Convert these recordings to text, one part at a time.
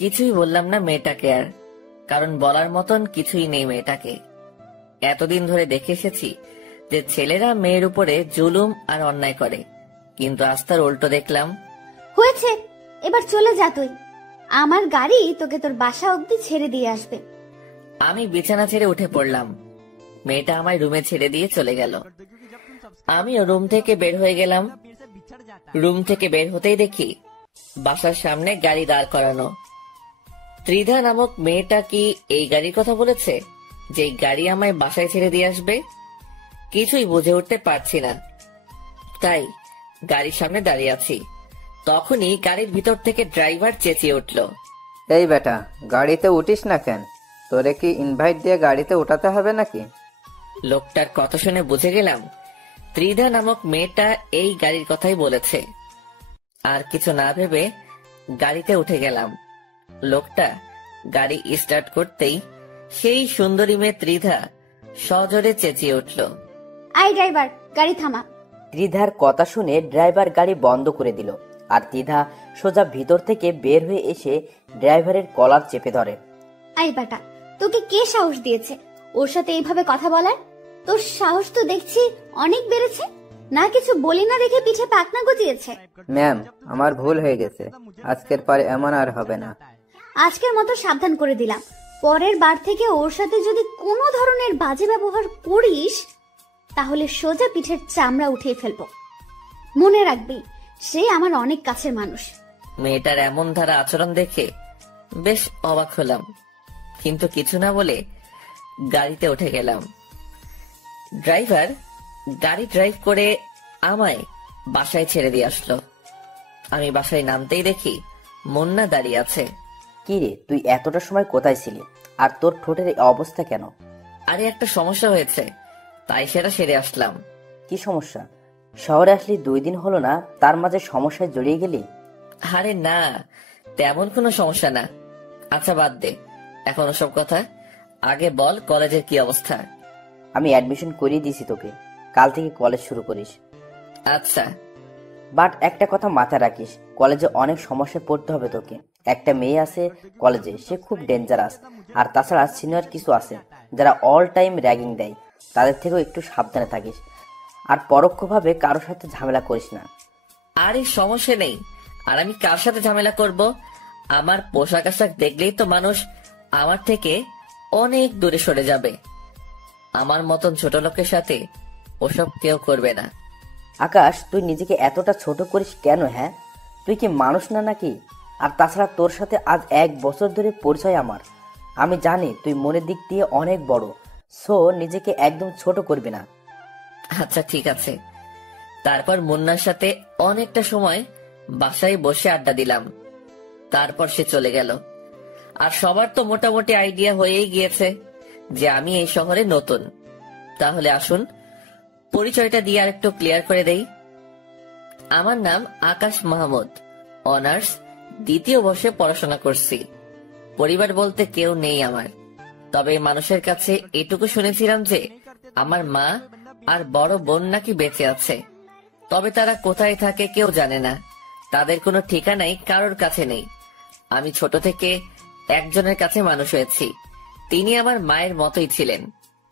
কিছুই বললাম না মেয়েটাকে আর, কারণ বলার মতন কিছুই নেই মেয়েটাকে। এতদিন ধরে দেখে এসেছি যে ছেলেরা মেয়ের উপরে জুলুম আর অন্যায় করে, কিন্তু আজ তার উল্টো দেখলাম। হয়েছে, এবার চলে যা তুই। আমার গাড়ি তোকে তোর বাসা অবধি ছেড়ে দিয়ে আসবে। আমি বিছানা ছেড়ে উঠে পড়লাম। মেয়েটা আমায় রুমে ছেড়ে দিয়ে চলে গেল। আমিও রুম থেকে বের হয়ে গেলাম। রুম থেকে বের হতেই দেখি বাসার সামনে গাড়ি দাঁড় করানো। ত্রিধা নামক মেয়েটা কি এই গাড়ির কথা বলেছে, যে গাড়ি আমায় বাসায় ছেড়ে দিয়ে আসবে? কিছুই বুঝে উঠতে পারছি না, তাই গাড়ির সামনে দাঁড়িয়ে আছি। তখনই গাড়ির ভিতর থেকে ড্রাইভার চেঁচিয়ে উঠল, এই বেটা, গাড়িতে উঠিস না কেন? তোরে কি ইনভাইট দিয়ে গাড়িতে উঠাতে হবে নাকি? লোকটার কথা শুনে বুঝে গেলাম ত্রিধা নামক মেয়েটা এই গাড়ির কথাই বলেছে। আর কিছু না ভেবে গাড়িতে উঠে গেলাম। লোকটা গাড়ি স্টার্ট করতেই সেই সুন্দরী মেয়ে ত্রিধা সজোরে চেঁচিয়ে উঠল, আই ড্রাইভার, গাড়ি থামা। ত্রিধার কথা শুনে ড্রাইভার গাড়ি বন্ধ করে দিল, আর ত্রিধা সোজা ভিতর থেকে বের হয়ে এসে ড্রাইভারের কলার চেপে ধরে। আই বেটা, তোকে কে সাহস দিয়েছে ওর সাথে এইভাবে কথা বলার? তোর সাহস তো দেখছি অনেক বেড়েছে। না কিছু বলি না দেখে পিঠে পাকনা গজিয়েছে। ম্যাম, আমার ভুল হয়ে গেছে, আজকের পরে এমন আর হবে না। আজকের মতো সাবধান করে দিলাম, পরের বার থেকে ওর সাথে যদি কোনো ধরনের বাজে ব্যবহার করিস তাহলে সোজা পিঠের চামড়া উঠিয়ে ফেলবো। মনে রাখবি, সে আমার অনেক কাছের মানুষ। মেয়েটার এমন ধারা আচরণ দেখে বেশ অবাক হলাম, কিন্তু কিছু না বলে গাড়িতে উঠে গেলাম। ড্রাইভার গাড়ি ড্রাইভ করে আমায় বাসায় ছেড়ে দিয়ে আসলো। আমি বাসায় নামতেই দেখি মুন্না দাঁড়িয়ে আছে। কি রে, তুই এতটা সময় কোথায় ছিলি? আর তোর ঠোঁটের এই অবস্থা কেন? আরে একটা সমস্যা হয়েছে, তাই সেটা সেরে আসলাম। কি সমস্যা? শহরে আসলি 2 দিন হলো না, তার মাঝে সমস্যায় জড়িয়ে গেলি? আরে না, তেমন কোনো সমস্যা না। আচ্ছা বাদ দে এখন ওসব কথা, আগে বল কলেজের কি অবস্থা? আমি অ্যাডমিশন করিয়ে দিয়েছি তোকে, কাল থেকে কলেজ শুরু করিস। আচ্ছা, বাট একটা কথা মাথায় রাখিস, কলেজে অনেক সমস্যায় পড়তে হবে তোকে। একটা মেয়ে আছে কলেজে, সে খুব ডেঞ্জারাস। আর তাছাড়া সিনিয়র কিছু আছে যারা অল টাইম র্যাগিং দেয়, তাদের থেকেও একটু সাবধানে থাকিস। আর পরোক্ষভাবে কারোর সাথে ঝামেলা করিস না। আরে সমস্যা নেই, আর আমি কার সাথে ঝামেলা করব? আমার পোশাক আশাক দেখলেই তো মানুষ আমার থেকে অনেক দূরে সরে যাবে। আমার মতন ছোট লোকের সাথে ওসব কেউ করবে না। আকাশ, তুই নিজেকে এতটা ছোট করিস কেন? হ্যাঁ, তুই কি মানুষ না নাকি? আর তাছাড়া তোর সাথে আজ 1 বছর ধরে পরিচয় আমার। আমি জানি তুই মনের দিক দিয়ে অনেক বড়, সো নিজেকে একদম ছোট করবি না। আচ্ছা ঠিক আছে। তারপর মুন্নার সাথে অনেকটা সময় বাসায় বসে আড্ডা দিলাম। তারপর সে চলে গেল। আর সবার তো মোটামুটি আইডিয়া হয়েই গিয়েছে যে আমি এই শহরে নতুন। তাহলে আসুন পরিচয়টা দিয়ে আর একটু ক্লিয়ার করে দেই। আমার নাম আকাশ মাহমুদ, অনার্স 2য় বর্ষে পড়াশোনা করছি। পরিবার বলতে কেউ নেই আমার, তবে মানুষের কাছে এটুকু শুনেছিলাম যে আমার মা আর বড় বোন নাকি বেঁচে আছে, তবে তারা কোথায় থাকে কেউ জানে না। তাদের কোনো ঠিকানাই কারোর কাছে নেই। আমি ছোট থেকে একজনের কাছে মানুষ হয়েছি। তিনি আমার মায়ের মতোই ছিলেন,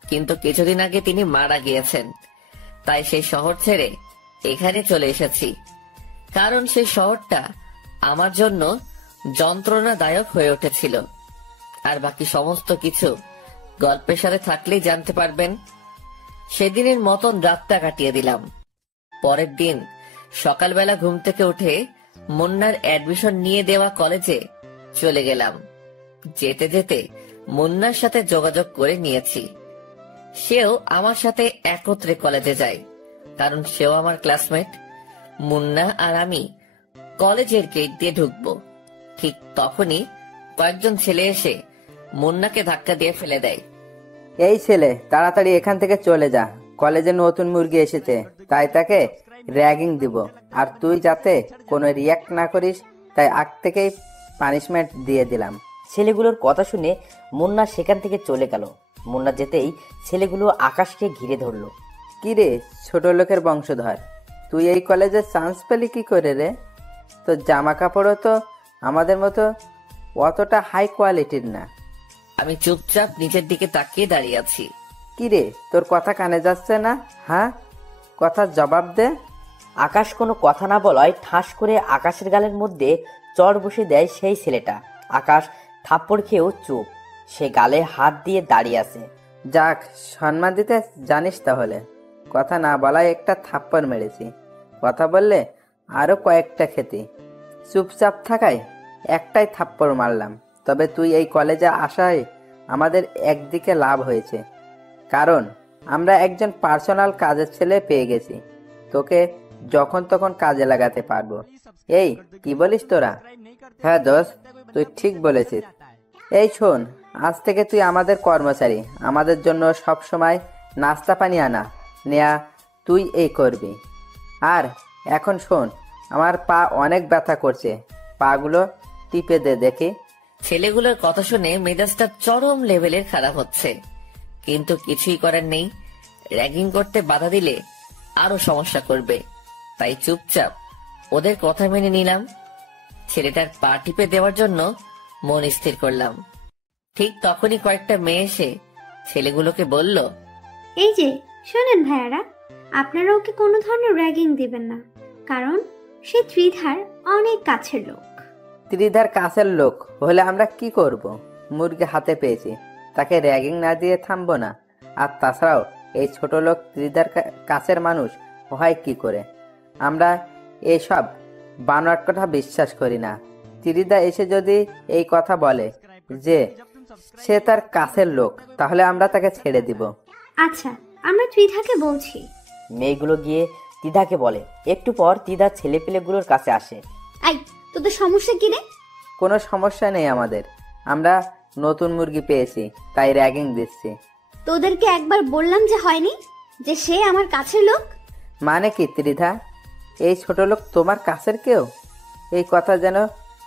কিন্তু কিছুদিন আগে তিনি মারা গিয়েছেন। তাই সেই শহর ছেড়ে এখানে চলে এসেছি, কারণ সেই শহরটা আমার জন্য যন্ত্রণাদায়ক হয়ে উঠেছিল। আর বাকি সমস্ত কিছু গল্পের সাথে থাকলেই জানতে পারবেন। সেদিনের মতন রাতটা কাটিয়ে দিলাম। পরের দিন সকালবেলা ঘুম থেকে উঠে মুন্নার অ্যাডমিশন নিয়ে দেওয়া কলেজে চলে গেলাম। যেতে যেতে মুন্নার সাথে যোগাযোগ করে নিয়েছি। সেও আমার সাথে একত্রে কলেজে যায়, কারণ সেও আমার ক্লাসমেট। মুন্না আর আমি কলেজের গেট দিয়ে ঢুকবো, ঠিক তখনই কয়েকজন ছেলে এসে মুন্নাকে ধাক্কা দিয়ে ফেলে দেয়। এই ছেলে, তাড়াতাড়ি এখান থেকে চলে যা, কলেজে নতুন মুরগি এসেছে, তাই তাকে র্যাগিং দিব। আর তুই যাতে কোনো রিয়াক্ট না করিস, তাই আগ থেকেই পানিশমেন্ট দিয়ে দিলাম। ছেলেগুলোর কথা শুনে মুন্না সেখান থেকে চলে গেল। মুন্না যেতেই ছেলেগুলো আকাশকে ঘিরে ধরলো। কি রে ছোট লোকের বংশধর, তুই এই কলেজে চান্স পেলি কি করে রে? তোর জামা কাপড়ও তো আমাদের মতো অতটা হাই কোয়ালিটির না। আমি চুপচাপ নিচের দিকে তাকিয়ে দাঁড়িয়ে আছি। কি রে তোর কথা কানে যাচ্ছে না? হ্যাঁ, কথার জবাব দে। আকাশ কোনো কথা না বলায় ঠাস করে আকাশের গালের মধ্যে চড় বসে দেয় সেই ছেলেটা। আকাশ থাপ্পড় খেয়েও চুপ, সে গালে হাত দিয়ে দাঁড়িয়ে আছে। যাক, সম্মান দিতে জানিস তাহলে। কথা না বলায় একটা থাপ্পড় মেরেছি, কথা বললে আরো কয়েকটা খেতি। চুপচাপ থাকায় একটাই থাপ্পড় মারলাম। তবে তুই এই কলেজে আসায় আমাদের একদিকে লাভ হয়েছে, কারণ আমরা একজন পার্সোনাল কাজের ছেলে পেয়ে গেছি। তোকে যখন তখন কাজে লাগাতে পারবো। এই কি বলিস তোরা? হ্যাঁ দোস্ত, তুই ঠিক বলেছিস। এই শোন, আজ থেকে তুই আমাদের কর্মচারী। আমাদের জন্য সব সময় নাস্তা পানি আনা নেয়া তুই এই করবি। আর এখন শোন, আমার পা অনেক ব্যথা করছে, পাগুলো টিপে দে দেখি। ছেলেগুলোর কথা শুনে মেজাজটা চরম লেভেলের খারাপ হচ্ছে, কিন্তু কিছুই করার নেই। র্যাগিং করতে বাধা দিলে আরো সমস্যা করবে, তাই চুপচাপ ওদের কথা মেনে নিলাম। ছেলেটার পা টিপে দেওয়ার জন্য মন স্থির করলাম। ঠিক তখনই কয়েকটা মেয়ে এসে ছেলেগুলোকে বলল, এই যে শোনেন ভাইয়ারা, আপনারা ওকে কোনো ধরনের র্যাগিং দিবেন না, কারণ সে ত্রিধার অনেক কাছের লোক। ত্রিধার কাছের লোক হলে আমরা কি করব? মুরগি হাতে পেয়েছি, তাকে র্যাগিং না দিয়ে থামবো না? আর তাছাড়াও এই ছোট লোক ত্রিধার কাছের মানুষ হয় কি করে? আমরা এসব বানোয়াট কথা বিশ্বাস করি না। ত্রিধা এসে যদি এই কথা বলে যে সে তার কাছের লোক, তাহলে আমরা তাকে ছেড়ে দিব। আচ্ছা, আমরা ত্রিধাকে বলছি। মেয়েগুলো গিয়ে তিধাকে বলে। একটু পর তিধা ছেলেপেলেগুলোর কাছে আসে। আই, তোদের সমস্যা কি রে? কোনো সমস্যা নেই আমাদের, আমরা নতুন মুরগি পেয়েছি তাই র্যাগিং দিচ্ছি। তোদেরকে একবার বললাম যে হয়নি, যে সে আমার কাছের লোক। মানে কি ত্রিধা, এই ছোট লোক তোমার কাছের কেউ? এই কথা যেন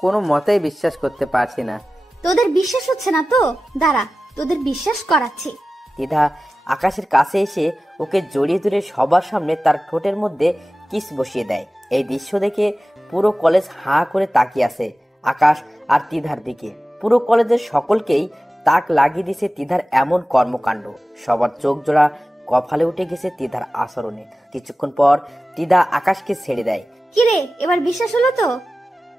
কোনো মতেই বিশ্বাস করতে পারছি না। তোদের বিশ্বাস হচ্ছে না তো? দাঁড়া, তোদের বিশ্বাস করাচ্ছি। তিধা আকাশের কাছে এসে ওকে জড়িয়ে ধরে সবার সামনে তার ঠোঁটের মধ্যে কিস বসিয়ে দেয়। এই দৃশ্য দেখে পুরো কলেজ হাঁ করে তাকিয়ে আছে আকাশ আর তিধার দিকে। পুরো কলেজের সকলকেই তাক লাগিয়ে দিয়েছে তিধার এমন কর্মকাণ্ড। সবার চোখ জোড়া কপালে উঠে গেছে তিধার আচরণে। কিছুক্ষণ পর তিধা আকাশকে ছেড়ে দেয়। কিরে, এবার বিশ্বাস হলো তো?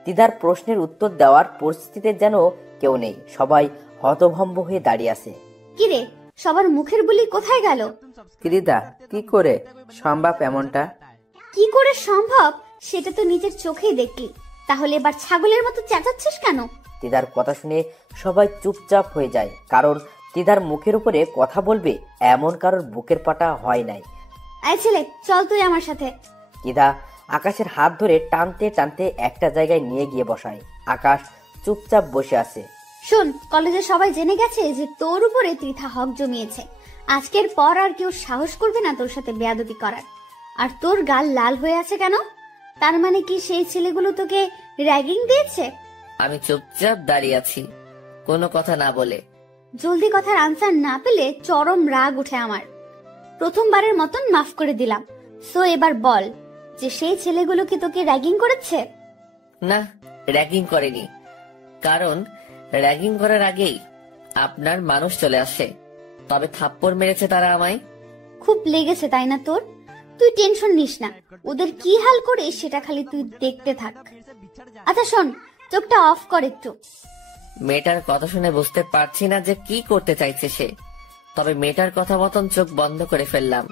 তিধার প্রশ্নের উত্তর দেওয়ার পরিস্থিতিতে যেন কেউ নেই, সবাই হতভম্ব হয়ে দাঁড়িয়ে আছে। কিরে, সবার মুখের বুলি কোথায় গেল? ত্রিধা, কি করে সম্ভব এমনটা? কি করে সম্ভব সেটা তো নিজের চোখেই দেখলি, তাহলে এবার ছাগলের মতো চেঁচাচ্ছিস কেন? তিধার কথা শুনে সবাই চুপচাপ হয়ে যায়, কারণ তিধার মুখের উপরে কথা বলবে এমন কারোর বুকের পাটা হয় নাই। আয় ছেলে, চল তুই আমার সাথে। তিধা আকাশের হাত ধরে টানতে টানতে একটা জায়গায় নিয়ে গিয়ে বসায়। আকাশ চুপচাপ বসে আছে। শোন, কলেজে সবাই জেনে গেছে যে তোর উপরে ত্রিধা হক জমিয়েছে। আজকের পর আর কেউ সাহস করবে না তোর সাথে বেয়াদবি করার। আর তোর গাল লাল হয়ে আছে কেন? তার মানে কি সেই ছেলেগুলো তোকে র্যাগিং দিয়েছে? আমি চুপচাপ দাঁড়িয়ে আছি, কোনো কথা না বলে। জলদি কথার আনসার না পেলে চরম রাগ উঠে আমার। প্রথমবারের মতন মাফ করে দিলাম, সো এবার বল যে সেই ছেলেগুলো কি তোকে র্যাগিং করেছে? না, র্যাগিং করেনি, কারণ র্যাগিং করার আগেই আপনার মানুষ চলে আসে। তবে থাপ্পড় মেরেছে তারা আমায়। খুব লেগেছে তাই না তোর? তুই টেনশন নিস না, ওদের কি হাল করে সেটা খালি তুই দেখতে থাক। আচ্ছা শোন, চোখটা অফ কর একটু। মেয়েটার কথা শুনে বুঝতে পারছি না যে কি করতে চাইছে সে, তবে মেয়েটার কথা মতন চোখ বন্ধ করে ফেললাম।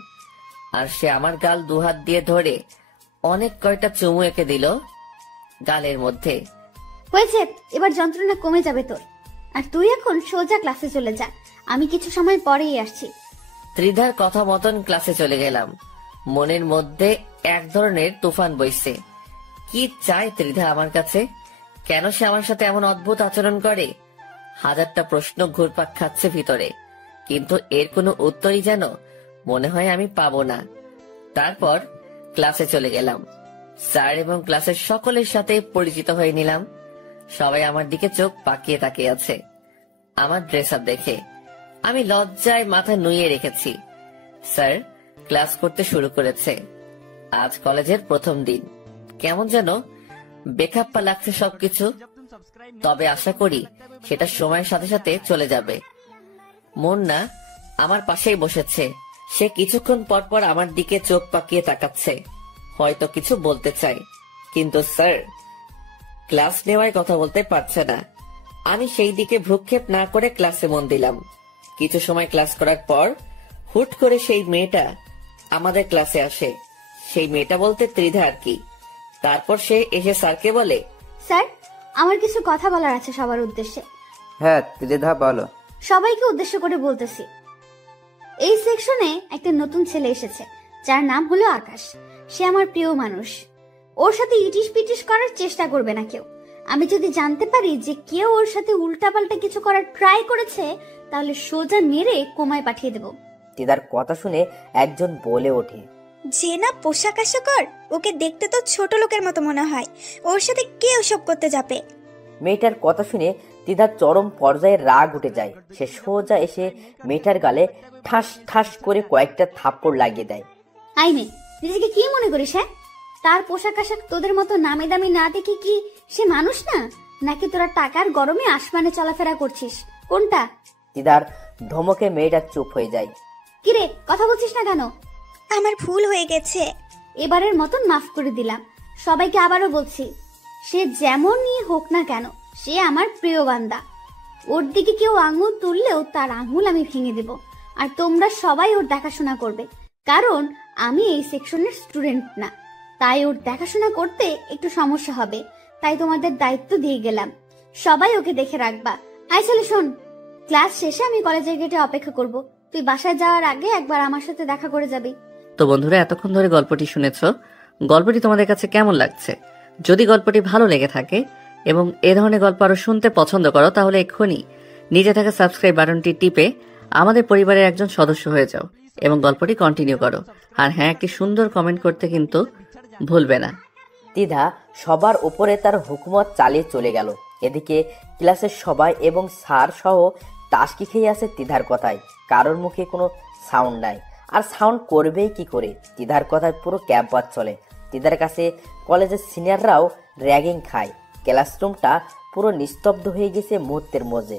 আর সে আমার গাল দুহাত দিয়ে ধরে অনেক কয়টা চুমু এঁকে দিল গালের মধ্যে। হয়েছে, এবার যন্ত্রণা কমে যাবে তোর। আর তুই এখন সোজা ক্লাসে চলে যা, আমি কিছু সময় পরেই আসছি। ত্রিধার কথা মতন ক্লাসে চলে গেলাম। মনের মধ্যে এক ধরনের তুফান বইছে। কি চায় ত্রিধা আমার কাছে? কেন সে আমার সাথে এমন অদ্ভুত আচরণ করে? হাজারটা প্রশ্ন ঘুরপাক খাচ্ছে ভিতরে, কিন্তু এর কোনো উত্তরই যেন মনে হয় আমি পাবো না। তারপর ক্লাসে চলে গেলাম। স্যার এবং ক্লাসের সকলের সাথে পরিচিত হয়ে নিলাম। সবাই আমার দিকে চোখ পাকিয়ে তাকিয়ে আছে আমার ড্রেস আপ দেখে। আমি লজ্জায় মাথা নুইয়ে রেখেছি। স্যার, ক্লাস করতে শুরু করেছে। আজ কলেজের প্রথম দিন, কেমন যেন বেখাপ্পা লাগছে সবকিছু। তবে আশা করি সেটা সময়ের সাথে সাথে চলে যাবে। মুন্না আমার পাশেই বসেছে। সে কিছুক্ষণ পর পর আমার দিকে চোখ পাকিয়ে তাকাচ্ছে, হয়তো কিছু বলতে চাই, কিন্তু স্যার ক্লাস নেওয়ায় কথা বলতে পারছে না। আমি সেই দিকে ভ্রুক্ষেপ না করে ক্লাসে মন দিলাম। কিছু সময় ক্লাস করার পর হুট করে সেই মেয়েটা আমাদের ক্লাসে আসে। সেই মেয়েটা বলতে ত্রিধা আর কি। তারপর সে এসে স্যারকে বলে, স্যার, আমার কিছু কথা বলার আছে সবার উদ্দেশ্যে। হ্যাঁ ত্রিধা বলো। সবাইকে উদ্দেশ্য করে বলতেছি। এই সেকশনে একটা নতুন ছেলে এসেছে, যার নাম হলো আকাশ। সে আমার প্রিয় মানুষ। ওর সাথে ইটিস পিটিস করার চেষ্টা করবে না কেউ। আমি যদি জানতে পারি যে কেউ ওর সাথে উল্টাপাল্টা কিছু করার ট্রাই করেছে, তাহলে সোজা মেরে কোমায় পাঠিয়ে দেব। তিধার কথা শুনে একজন বলে ওঠে, যে না পোশাক আশাকর, ওকে দেখতে তো ছোট লোকের মতো মনে হয়। ওর সাথে কে ওসব করতে যাবে? মেয়েটার কথা শুনে তিধার চরম পর্যায়ে রাগ উঠে যায়। সে সোজা এসে মেয়েটার গালে ঠাস ঠাস করে কয়েকটা থাপ্পড় লাগিয়ে দেয়। আইনে, নিজেকে কি মনে করিস? হ্যাঁ, তার পোশাক আশাক তোদের মতো নামি দামি না দেখে কি সে মানুষ না? নাকি তোরা টাকার গরমে আসমানে চলাফেরা করছিস? কোনটা? তিধার ধমকে মেয়েটা চুপ হয়ে যায়। কিরে, কথা বলছিস না কেন? আমার ভুল হয়ে গেছে। এবারের মতন মাফ করে দিলাম। সবাইকে আবারও বলছি, সে যেমনই হোক না কেন, সে আমার প্রিয় বান্দা। ওর দিকে কেউ আঙুল তুললেও তার আঙুল আমি ভেঙে দেব। আর তোমরা সবাই ওর দেখাশোনা করবে, কারণ আমি এই সেকশনের স্টুডেন্ট না। তাই ওর দেখাশোনা করতে একটু সমস্যা হবে। তাই তোমাদের দায়িত্ব দিয়ে গেলাম, সবাই ওকে দেখে রাখবা। আই ছেলে শোন, ক্লাস শেষে আমি কলেজের গেটে অপেক্ষা করব। তুই বাসায় যাওয়ার আগে একবার আমার সাথে দেখা করে যাবি। তো বন্ধুরা, এতক্ষণ ধরে গল্পটি শুনেছো। গল্পটি তোমাদের কাছে কেমন লাগছে? যদি গল্পটি ভালো লেগে থাকে এবং এ ধরনের গল্প আরো শুনতে পছন্দ করো, তাহলে এক্ষুনি নিচে থাকা সাবস্ক্রাইব বাটনটি টিপে আমাদের পরিবারের একজন সদস্য হয়ে যাও এবং গল্পটি কন্টিনিউ করো। আর হ্যাঁ, একটি সুন্দর কমেন্ট করতে কিন্তু ভুলবে না। তিধা সবার উপরে তার হুকুমত চালিয়ে চলে গেল। এদিকে ক্লাসের সবাই এবং স্যার সহ টাসকি খেয়ে আছে তিধার কথায়। কারোর মুখে কোনো সাউন্ড নাই, আর সাউন্ড করবেই কি করে? তিধার কথায় পুরো ক্যাম্পাস চলে। তিধার কাছে কলেজের সিনিয়ররাও র্যাগিং খায়। ক্লাসরুমটা পুরো নিস্তব্ধ হয়ে গেছে মুহূর্তের মধ্যে।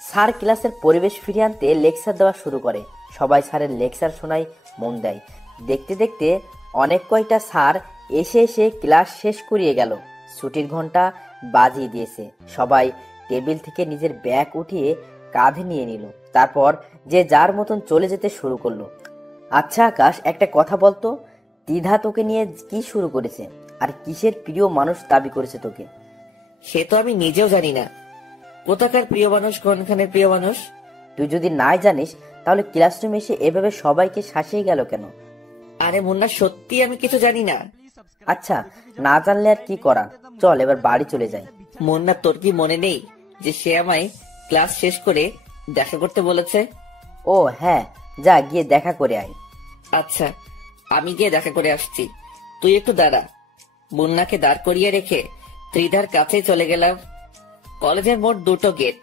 স্যার ক্লাসের পরিবেশ ফিরিয়ে আনতে লেকচার দেওয়া শুরু করে। সবাই স্যারের লেকচার শোনায় মন দেয়। দেখতে দেখতে অনেক কয়টা স্যার এসে এসে ক্লাস শেষ করিয়ে গেল। ছুটির ঘন্টা বাজিয়ে দিয়েছে। সবাই টেবিল থেকে নিজের ব্যাগ উঠিয়ে কাঁধে নিয়ে নিল। তারপর যে যার মতন চলে যেতে শুরু করলো। আচ্ছা আকাশ, একটা কথা বলতো, তিধা তোকে নিয়ে কি শুরু করেছে? আর কিসের প্রিয় মানুষ দাবি করেছে তোকে? সে তো আমি নিজেও জানি না কোথাকার প্রিয় মানুষ, কোনখানের প্রিয় মানুষ। তুই যদি নাই জানিস, তাহলে ক্লাসরুমে এসে এভাবে সবাইকে শাসিয়ে গেল কেন? আরে মুন্না, সত্যি আমি কিছু জানি না। আচ্ছা, না জানলে আর কি করা, চল এবার বাড়ি চলে যাই। মুন্না, তোর কি মনে নেই যে সে আমায় ক্লাস শেষ করে দেখা করতে বলেছে? ও হ্যাঁ, যা গিয়ে দেখা করে আয়। আচ্ছা, আমি গিয়ে দেখা করে আসছি, তুই একটু দাঁড়া। মুন্নাকে দাঁড় করিয়ে রেখে ত্রিধার কাছে চলে গেলাম। কলেজের মোট দুটো গেট,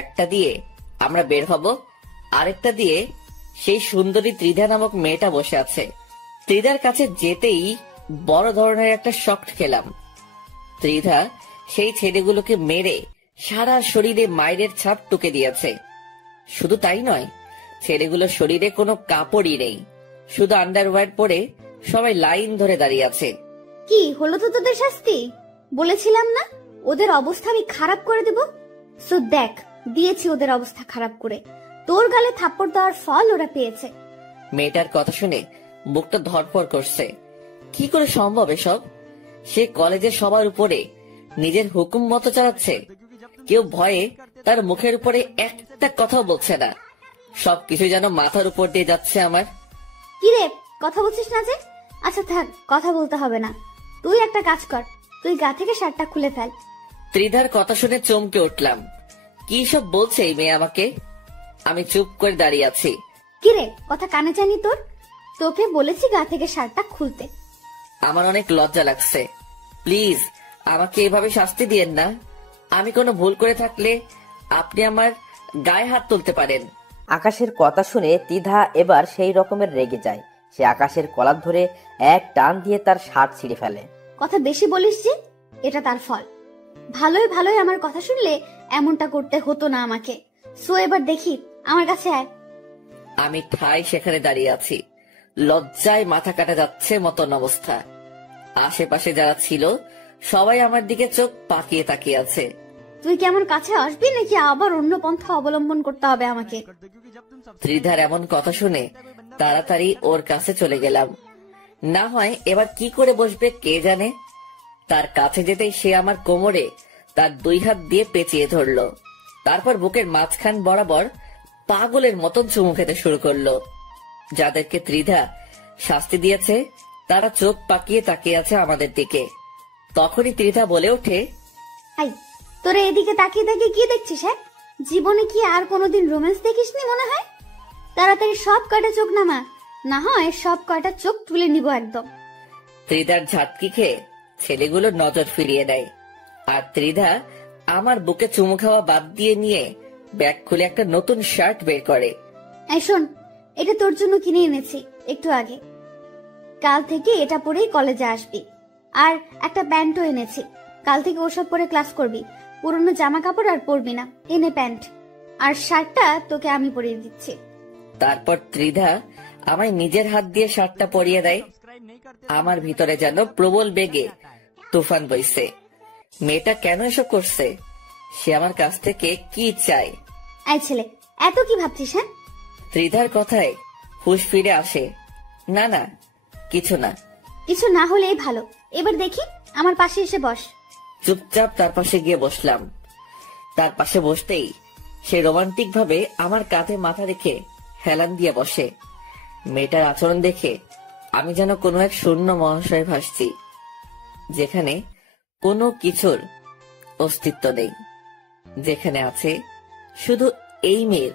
একটা দিয়ে আমরা বের হব, আরেকটা দিয়ে সেই সুন্দরী ত্রিধা নামক মেয়েটা বসে আছে। ত্রিধার কাছে যেতেই বড় ধরনের একটা শক খেলাম। ত্রিধা সেই ছেলেগুলোকে মেরে সারা শরীরে মায়ের ছাপ টুকে দিয়েছে। শুধু তাই নয়, ছেলেগুলোর শরীরে কোনো কাপড়ই নেই, শুধু আন্ডারওয়্যার পরে সবাই লাইন ধরে দাঁড়িয়ে আছে। কি হলো তো তোদের শাস্তি? বলেছিলাম না ওদের অবস্থা আমি খারাপ করে দেব। সো দেখ, দিয়েছি ওদের অবস্থা খারাপ করে। তোর গালে থাপ্পড় দেওয়ার ফল ওরা পেয়েছে। মেয়েটার কথা শুনে বুকটা ধড়ফড় করছে। কি করে সম্ভব এসব? সে কলেজের সবার উপরে নিজের হুকুম মতো চালাচ্ছে। কেউ ভয়ে তার মুখের উপরে একটা কথাও বলছে না। সবকিছু যেন মাথার উপর দিয়ে যাচ্ছে আমার। কিরে, কথা বলছিস না যে? আচ্ছা থাক, কথা বলতে হবে না। তুই একটা কাজ কর, তুই গা থেকে শার্টটা খুলে ফেল। ত্রিধার কথা শুনে চমকে উঠলাম। কি সব বলছে এই মেয়ে আমাকে? আমি চুপ করে দাঁড়িয়ে আছি। কিরে, কথা কানে জানি তোর? তোকে বলেছি গা থেকে শার্টটা খুলতে। আমার অনেক লজ্জা লাগছে, প্লিজ আমাকে এভাবে শাস্তি দিয়েন না। আমি কোনো ভুল করে থাকলে আপনি আমার গায়ে হাত তুলতে পারেন। আকাশের কথা শুনে তিধা এবার সেই রকমের রেগে যায়। সে আকাশের কলার ধরে এক টান দিয়ে তার শার্ট ছিঁড়ে ফেলে। কথা বেশি বলিস যে, এটা তার ফল। ভালোই ভালোই আমার কথা শুনলে এমনটা করতে হতো না আমাকে। সো এবার দেখি, আমার কাছে আয়। আমি ঠাই সেখানে দাঁড়িয়ে আছি, লজ্জায় মাথা কাটা যাচ্ছে মতন অবস্থা। আশেপাশে যারা ছিল সবাই আমার দিকে চোখ পাকিয়ে তাকিয়ে আছে। তুই কি আমার কাছে আসবি নাকি আবার অন্য পন্থা অবলম্বন করতে হবে আমাকে? ত্রিধার এমন কথা শুনে তাড়াতাড়ি ওর কাছে চলে গেলাম। না হয় এবার কি করে বসবে কে জানে। তার কাছে যেতেই সে আমার কোমরে তার 2 হাত দিয়ে পেঁচিয়ে ধরলো। তারপর বুকের মাঝখান বরাবর পাগলের মতন চুমু খেতে শুরু করলো। যাদেরকে ত্রিধা শাস্তি দিয়েছে তারা চোখ পাকিয়ে তাকিয়ে আছে আমাদের দিকে। তখনই ত্রিধা বলে ওঠে, আই, তোরা এদিকে তাকিয়ে তাকিয়ে কি দেখছিস? হ্যাঁ, জীবনে কি আর কোনোদিন রোম্যান্স দেখিসনি মনে হয়? তাড়াতাড়ি সব কয়টা চোখ নামা, না হয় সব কয়টা চোখ তুলে নিব একদম। ত্রিধার ঝাটকি খেয়ে ছেলেগুলো নজর ফিরিয়ে দেয়। আর ত্রিধা আমার বুকে চুমু খাওয়া বাদ দিয়ে নিয়ে ব্যাগ খুলে একটা নতুন শার্ট বের করে। এই শোন, এটা তোর জন্য কিনে এনেছি একটু আগে। কাল থেকে এটা পরেই কলেজে আসবি। আর একটা প্যান্টও এনেছি, কাল থেকে ওসব পরে ক্লাস করবি। পুরনো জামা কাপড় আর পরবি না। এনে প্যান্ট, আর শার্টটা তোকে আমি পরিয়ে দিচ্ছি। তারপর ত্রিধা আমায় নিজের হাত দিয়ে শার্টটা পরিয়ে দেয়। আমার ভিতরে যেন প্রবল বেগে তুফান বইছে। মেয়েটা কেন এসব করছে? সে আমার কাছ থেকে কি চায়? এই ছেলে, এত কি ভাবছিস? হ্যাঁ, ত্রিধার কথায় হুঁশ ফিরে আসে। না না, কিছু না। কিছু না হলেই ভালো। এবার দেখি, আমার পাশে এসে বস। চুপচাপ তার পাশে গিয়ে বসলাম। তার পাশে বসতেই সে রোমান্টিক ভাবে আমার কাঁধে মাথা রেখে হেলান দিয়ে বসে। মেয়েটার আচরণ দেখে আমি যেন কোনো এক শূন্য মহাশয়ে ভাসছি, যেখানে কোনো কিছুর অস্তিত্ব নেই, যেখানে আছে শুধু এই মেয়ের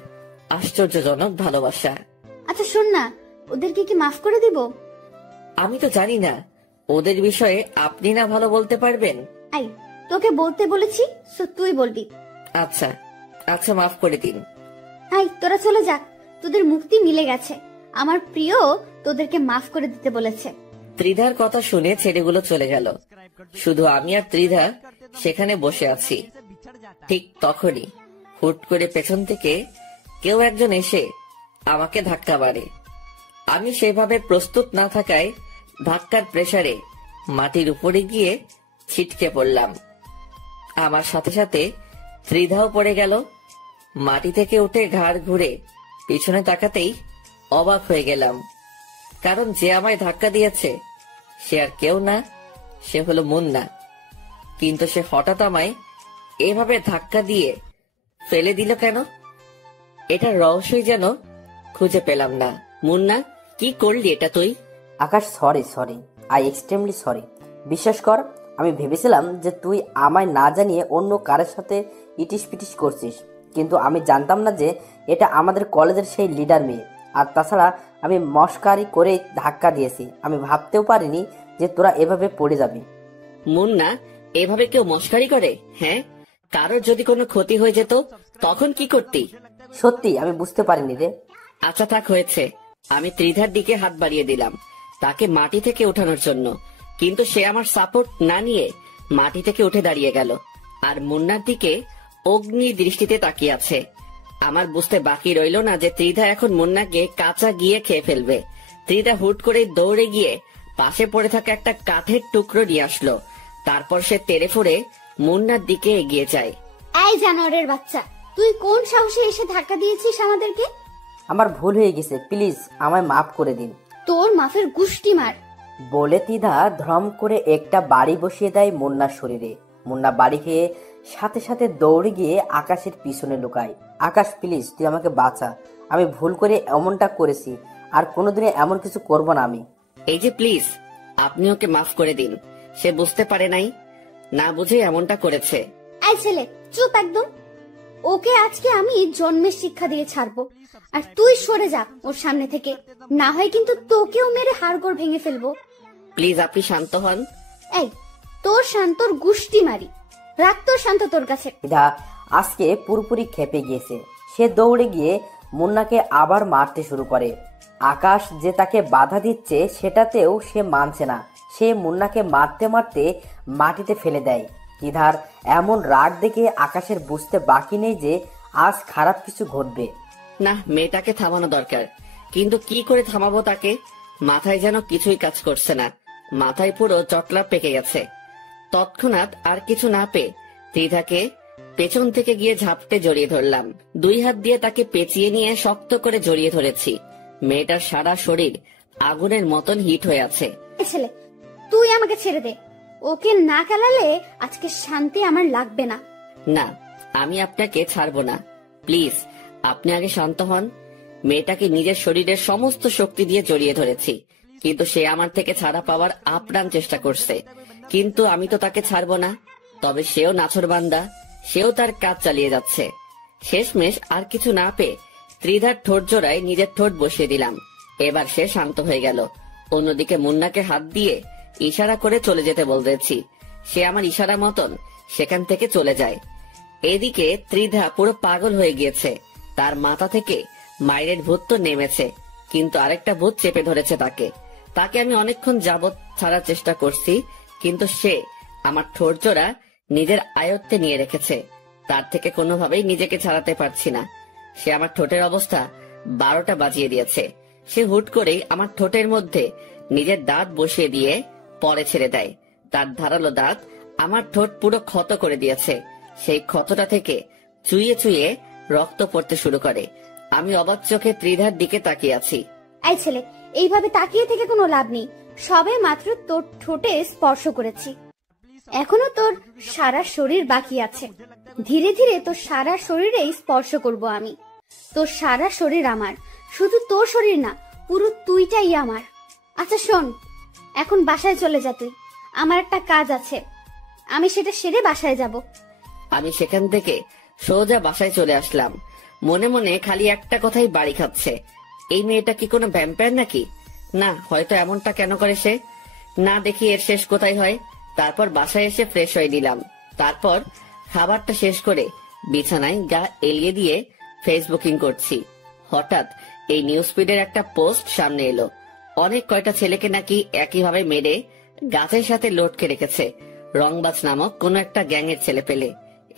আশ্চর্যজনক ভালোবাসা। আচ্ছা শোন না, ওদেরকে কি মাফ করে দিব? আমি তো জানি না, ওদের বিষয়ে আপনি না ভালো বলতে পারবেন। আই, তোকে বলতে বলেছি, সো তুই বলবি। আচ্ছা আচ্ছা, মাফ করে দিন। আই, তোরা চলে যা, তোদের মুক্তি মিলে গেছে। আমার প্রিয় তোদেরকে মাফ করে দিতে বলেছে। ত্রিধার কথা শুনে ছেলেগুলো চলে গেল। শুধু আমি আর ত্রিধা সেখানে বসে আছি। ঠিক তখনই হুট করে পেছন থেকে কেউ একজন এসে আমাকে ধাক্কা মারে। আমি সেভাবে প্রস্তুত না থাকায় ধাক্কার প্রেসারে মাটির উপরে গিয়ে ছিটকে পড়লাম। আমার সাথে সাথে ত্রিধাও পড়ে গেল। মাটি থেকে উঠে ঘাড় ঘুরে পিছনে তাকাতেই অবাক হয়ে গেলাম, কারণ যে আমায় ধাক্কা দিয়েছে সে আর কেউ না, সে হলো মুন্না। কিন্তু সে হঠাৎ আমায় এভাবে ধাক্কা দিয়ে ফেলে দিল কেন? এটার রহস্যই যেন খুঁজে পেলাম না। মুন্না, কি করলি এটা তুই? আকাশ, সরি, আই এক্সট্রিমলি সরি। বিশ্বাস কর, আমি ভেবেছিলাম যে তুই আমায় না জানিয়ে অন্য কারোর সাথে ইটিস পিটিস করছিস, কিন্তু আমি জানতাম না যে এটা আমাদের কলেজের সেই লিডার মেয়ে। আর তাছাড়া আমি মস্কারি করে ধাক্কা দিয়েছি, আমি ভাবতেও পারিনি যে তোরা এভাবে পড়ে যাবি। মুন্না, এভাবে কেউ মস্কারি করে? হ্যাঁ, কারোর যদি কোনো ক্ষতি হয়ে যেত তখন কি করতি? সত্যি আমি বুঝতে পারিনি রে। আচ্ছা থাক, হয়েছে। আমি ত্রিধার দিকে হাত বাড়িয়ে দিলাম তাকে মাটি থেকে ওঠানোর জন্য, কিন্তু সে আমার সাপোর্ট না নিয়ে মাটি থেকে উঠে দাঁড়িয়ে গেল আর মুন্নার দিকে অগ্নি দৃষ্টিতে তাকিয়ে আছে। আমার বুঝতে বাকি রইল না যে ত্রিধা এখন মুন্নাকে কাঁচা গিয়ে খেয়ে ফেলবে। ত্রিধা হুট করে দৌড়ে গিয়ে পাশে পড়ে থাকা একটা কাঠের টুকরো নিয়ে আসলো। তারপর সে তেড়ে ফুড়ে মুন্নার দিকে এগিয়ে যায়। এই জানোয়ারের বাচ্চা, তুই কোন সাহসে এসে ধাক্কা দিয়েছিস আমাদেরকে? আমার ভুল হয়ে গেছে, প্লিজ আমায় মাফ করে দিন। তোর মাফের গুষ্টি মার। বলে ত্রিধা ধ্রম করে একটা বাড়ি বসিয়ে দেয় মুন্নার শরীরে। মুন্না বাড়ি খেয়ে সাথে সাথে দৌড়ে গিয়ে আকাশের পিছনে লুকায়। আকাশ, প্লিজ তুই আমাকে বাঁচা, আমি ভুল করে এমনটা করেছি, আর কোনোদিনে এমন কিছু করব না আমি। এই যে প্লিজ, আপনি ওকে মাফ করে দিন। সে বুঝতে পারে নাই, না বুঝে এমনটা করেছে। এই ছেলে, চুপ একদম। ওকে আজকে আমি জন্মের শিক্ষা দিয়ে ছাড়বো, আর তুই সরে যা ওর সামনে থেকে, না হয় কিন্তু তোকেও মেরে হাড়গোড় ভেঙে ফেলবো। প্লিজ আপনি শান্ত হন। এই, তোর শান্তর গুষ্টি মারি, রাখ তোর শান্ত তোর কাছে। ত্রিধা আজকে পুরোপুরি খেপে গিয়েছে। সে দৌড়ে গিয়ে মুন্নাকে আবার মারতে শুরু করে। আকাশ যে তাকে বাধা দিচ্ছে সেটাতেও সে মানছে না। সে মুন্নাকে মারতে মারতে মাটিতে ফেলে দেয়। ত্রিধার এমন রাগ দেখে আকাশের বুঝতে বাকি নেই যে আজ খারাপ কিছু ঘটবে। না, মেয়েটাকে থামানো দরকার, কিন্তু কি করে থামাবো তাকে? মাথায় যেন কিছুই কাজ করছে না, মাথায় পুরো চটলা পেকে গেছে। তৎক্ষণাৎ আর কিছু না পেয়ে ত্রিধাকে পেছন থেকে গিয়ে ঝাপটে জড়িয়ে ধরলাম। 2 হাত দিয়ে তাকে পেঁচিয়ে নিয়ে শক্ত করে জড়িয়ে ধরেছি। মেয়েটার সারা শরীর আগুনের মতন হিট হয়ে আছে। এই ছেলে, তুই আমাকে ছেড়ে দে। ওকে না খেলালে আজকে শান্তি আমার লাগবে না। না, আমি আপনাকে ছাড়বো না। প্লিজ, আপনি আগে শান্ত হন। মেয়েটাকে নিজের শরীরের সমস্ত শক্তি দিয়ে জড়িয়ে ধরেছি, কিন্তু সে আমার থেকে ছাড়া পাওয়ার আপ্রাণ চেষ্টা করছে। কিন্তু আমি তো তাকে ছাড়বো না। তবে সেও নাছোড়বান্দা, সেও তার কাজ চালিয়ে যাচ্ছে। শেষমেশ আর কিছু না পেয়ে ত্রিধার ঠোঁট জোড়ায় নিজের ঠোঁট বসিয়ে দিলাম। এবার সে শান্ত হয়ে গেল। অন্যদিকে মুন্নাকে হাত দিয়ে ইশারা করে চলে যেতে বলতেছি। সে আমার ইশারা মতন সেখান থেকে চলে যায়। এদিকে ত্রিধা পুরো পাগল হয়ে গিয়েছে। তার মাথা থেকে মায়ের ভূত তো নেমেছে, কিন্তু আরেকটা ভূত চেপে ধরেছে তাকে। তাকে আমি অনেকক্ষণ যাবৎ ছাড়ার চেষ্টা করছি, কিন্তু সে আমার ঠোঁট জোড়া নিজের আয়ত্তে নিয়ে রেখেছে। তার থেকে কোনোভাবেই নিজেকে ছাড়াতে পারছি না। সে আমার ঠোঁটের অবস্থা 12টা বাজিয়ে দিয়েছে। সে হুট করেই আমার ঠোঁটের মধ্যে নিজের দাঁত বসিয়ে দিয়ে পরে ছেড়ে দেয়। তার ধারালো দাঁত আমার ঠোঁট পুরো ক্ষত করে দিয়েছে। সেই ক্ষতটা থেকে চুইয়ে চুইয়ে রক্ত পড়তে শুরু করে। আমি অবাক চোখে ত্রিধার দিকে তাকিয়ে আছি। এই ছেলে, এইভাবে তাকিয়ে থেকে কোনো লাভ নেই। সবে মাত্র তোর ঠোঁটে স্পর্শ করেছি, এখনো তোর সারা শরীর বাকি আছে। ধীরে ধীরে তোর সারা শরীরে স্পর্শ করব আমি। তোর সারা শরীর আমার, শুধু তোর শরীর না, পুরো তুইটাই আমার। আচ্ছা শোন, এখন বাসায় চলে যা তুই। আমার একটা কাজ আছে, আমি সেটা সেরে বাসায় যাব। আমি সেখান থেকে সোজা বাসায় চলে আসলাম। মনে মনে খালি একটা কথাই বাড়ি খাচ্ছে, এই মেয়েটা কি কোনো ভ্যাম্পায়ার নাকি? না, হয়তো এমনটা কেন করে সে? না দেখি এর শেষ কোথায় হয়। তারপর বাসায় এসে ফ্রেশ হয়ে নিলাম। তারপর খাবারটা শেষ করে বিছানায় গা এলিয়ে দিয়ে ফেসবুকিং করছি। হঠাৎ এই নিউজ ফিডের একটা পোস্ট সামনে এলো। অনেক কয়টা ছেলেকে নাকি একইভাবে মেরে গাছের সাথে লটকে রেখেছে রংবাজ নামক কোন একটা গ্যাংয়ের ছেলে পেলে।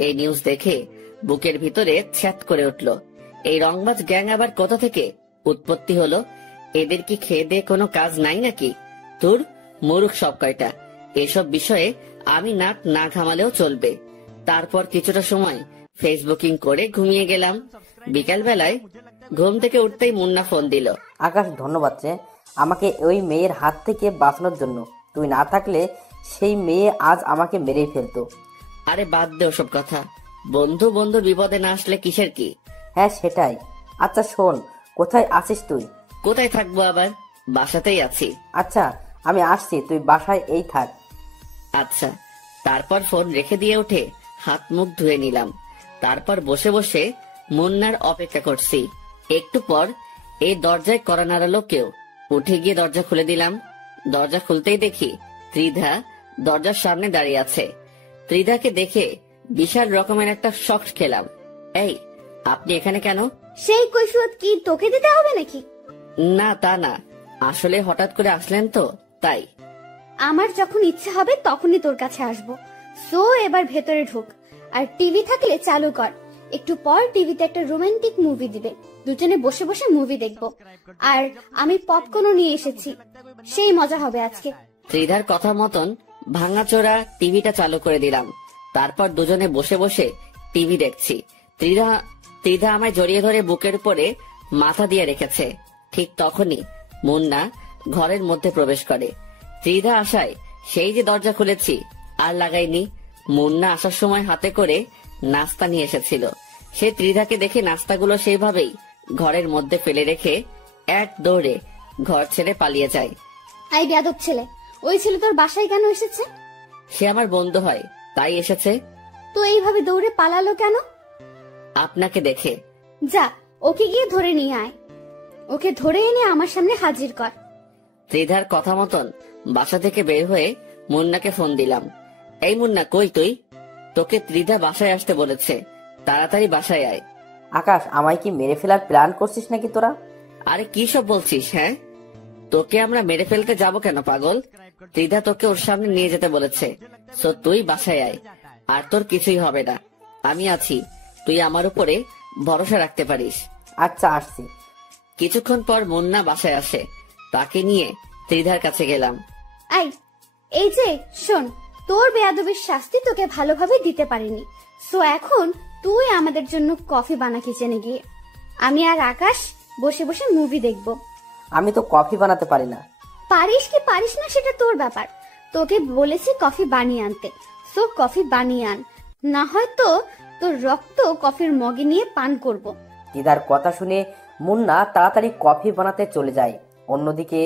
এই নিউজ দেখে বুকের ভিতরে ছ্যাত করে উঠল। এই রংবাজ গ্যাং আবার কোথা থেকে উৎপত্তি হলো? এদের কি খেয়ে দিয়ে কোনো কাজ নাই নাকি? তোর মূর্খ সব কয়টা। এসব বিষয়ে আমি নাক না ঘামালেও চলবে। তারপর কিছুটা সময় ফেসবুকিং করে ঘুমিয়ে গেলাম। বিকাল বেলায় ঘুম থেকে উঠতেই মুন্না ফোন দিল। আকাশ, ধন্যবাদ রে আমাকে ওই মেয়ের হাত থেকে বাঁচানোর জন্য। তুই না থাকলে সেই মেয়ে আজ আমাকে মেরেই ফেলতো। আরে বাদ দে ওসব কথা। বন্ধু বন্ধুর বিপদে না আসলে কিসের কি? হ্যাঁ সেটাই। আচ্ছা শোন, কোথায় আছিস তুই? কোথায় থাকবো আবার, বাসাতেই আছি। আচ্ছা আমি আসছি, তুই বাসায় এই থাক। আচ্ছা। তারপর ফোন রেখে দিয়ে উঠে হাত মুখ ধুয়ে নিলাম। তারপর বসে বসে মুন্নার অপেক্ষা করছি। একটু পর এই দরজায় কড়া নাড়ালো কেউ। উঠে গিয়ে দরজা খুলে দিলাম। দরজা খুলতেই দেখি ত্রিধা দরজার সামনে দাঁড়িয়ে আছে। ত্রিধাকে দেখে বিশাল রকমের একটা শক খেলাম। এই, আপনি এখানে কেন? সেই কৈফিয়ত কি তোকে দিতে হবে নাকি? না, তা না, আসলে হঠাৎ করে আসলেন তো তাই। আমার যখন ইচ্ছা হবে তখনই তোর কাছে আসবো। সো এবার ভেতরে ঢুক, আর টিভি থাকলে চালু কর। একটু পর টিভিতে একটা রোমান্টিক মুভি দিবে, দুজনে বসে বসে মুভি দেখবো। আর আমি পপকর্নও নিয়ে এসেছি, সেই মজা হবে আজকে। ত্রিধার কথা মতন ভাঙাচোরা টিভিটা চালু করে দিলাম। তারপর দুজনে বসে বসে টিভি দেখছি। ত্রিধা আমায় জড়িয়ে ধরে বুকের উপরে মাথা দিয়ে রেখেছে। ঠিক তখনই মুন্না ঘরের মধ্যে প্রবেশ করে। ত্রিধা আসায় সেই যে দরজা খুলেছি আর লাগাইনি। মুন্না আসার সময় হাতে করে নাস্তা নিয়ে এসেছিল। সে ত্রিধাকে দেখে নাস্তাগুলো সেইভাবেই ঘরের মধ্যে ফেলে রেখে এক দৌড়ে ঘর ছেড়ে পালিয়ে যায়। আই বেয়াদব ছেলে, ওই ছেলে তোর বাসায় কেন এসেছে? সে আমার বন্ধু হয়, তাই এসেছে। তো এইভাবে দৌড়ে পালালো কেন? আপনাকে দেখে। যা, ওকে গিয়ে ধরে নিয়ে আয়। ওকে ধরে এনে আমার সামনে হাজির কর। ত্রিধার কথা মতন বাসা থেকে বের হয়ে মুন্নাকে ফোন দিলাম। এই মুন্না, কই তুই? তোকে ত্রিধা বাসায় আসতে বলেছে, তাড়াতাড়ি বাসায় আয়। আকাশ, আমায় কি মেরে ফেলার প্ল্যান করছিস নাকি তোরা? আরে কি সব বলছিস? হ্যাঁ, তোকে আমরা মেরে ফেলতে যাব কেন পাগল? ত্রিধা তোকে ওর সামনে নিয়ে যেতে বলেছে, সো তুই বাসায় আয়, আর তোর কিছুই হবে না। আমি আছি, তুই আমার উপরে ভরসা রাখতে পারিস। আচ্ছা, আসছি। কিছুক্ষণ পর মুন্না বাসায় আসে, তাকে নিয়ে ত্রিধার কাছে গেলাম। এই যে শোন, তোর বেয়াদবির শাস্তি তোকে ভালোভাবে দিতে পারিনি, সো এখন তুই আমাদের জন্য কফি বানা কিচেনে গিয়ে। আমি আর আকাশ বসে বসে মুভি দেখব। আমি তো কফি বানাতে পারি না। পারিস কি পারিস না সেটা তোর ব্যাপার। তোকে বলেছি কফি বানিয়ে আনতে, সো কফি বানিয়ে আন, না হয়তো তোর রক্ত কফির মগে নিয়ে পান করব। দিদার কথা শুনে মুন্না তাড়াতাড়ি কফি বানাতে চলে যায়। অন্যদিকে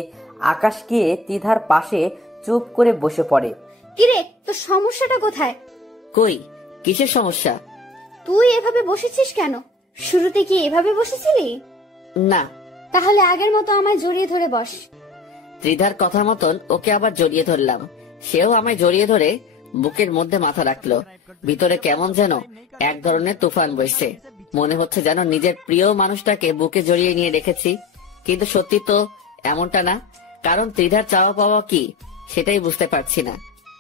আকাশ গিয়ে তিধার পাশে চুপ করে বসে পড়ে। কিরে, তোর সমস্যাটা কোথায়? কই, কিসের সমস্যা? তুই এভাবে বসেছিস কেন? শুরুতে কি এভাবে বসেছিলি? না। তাহলে আগের মতো আমায় জড়িয়ে ধরে বস। ত্রিধার কথা মতন ওকে আবার জড়িয়ে ধরলাম। সেও আমায় জড়িয়ে ধরে বুকের মধ্যে মাথা রাখলো। ভিতরে কেমন যেন এক ধরনের তুফান বইছে। মনে হচ্ছে যেন নিজের প্রিয় মানুষটাকে বুকে জড়িয়ে নিয়ে রেখেছি, কিন্তু সত্যি তো এমনটা না। কারণ ত্রিধার চাওয়া পাওয়া কি সেটাই বুঝতে পারছি না।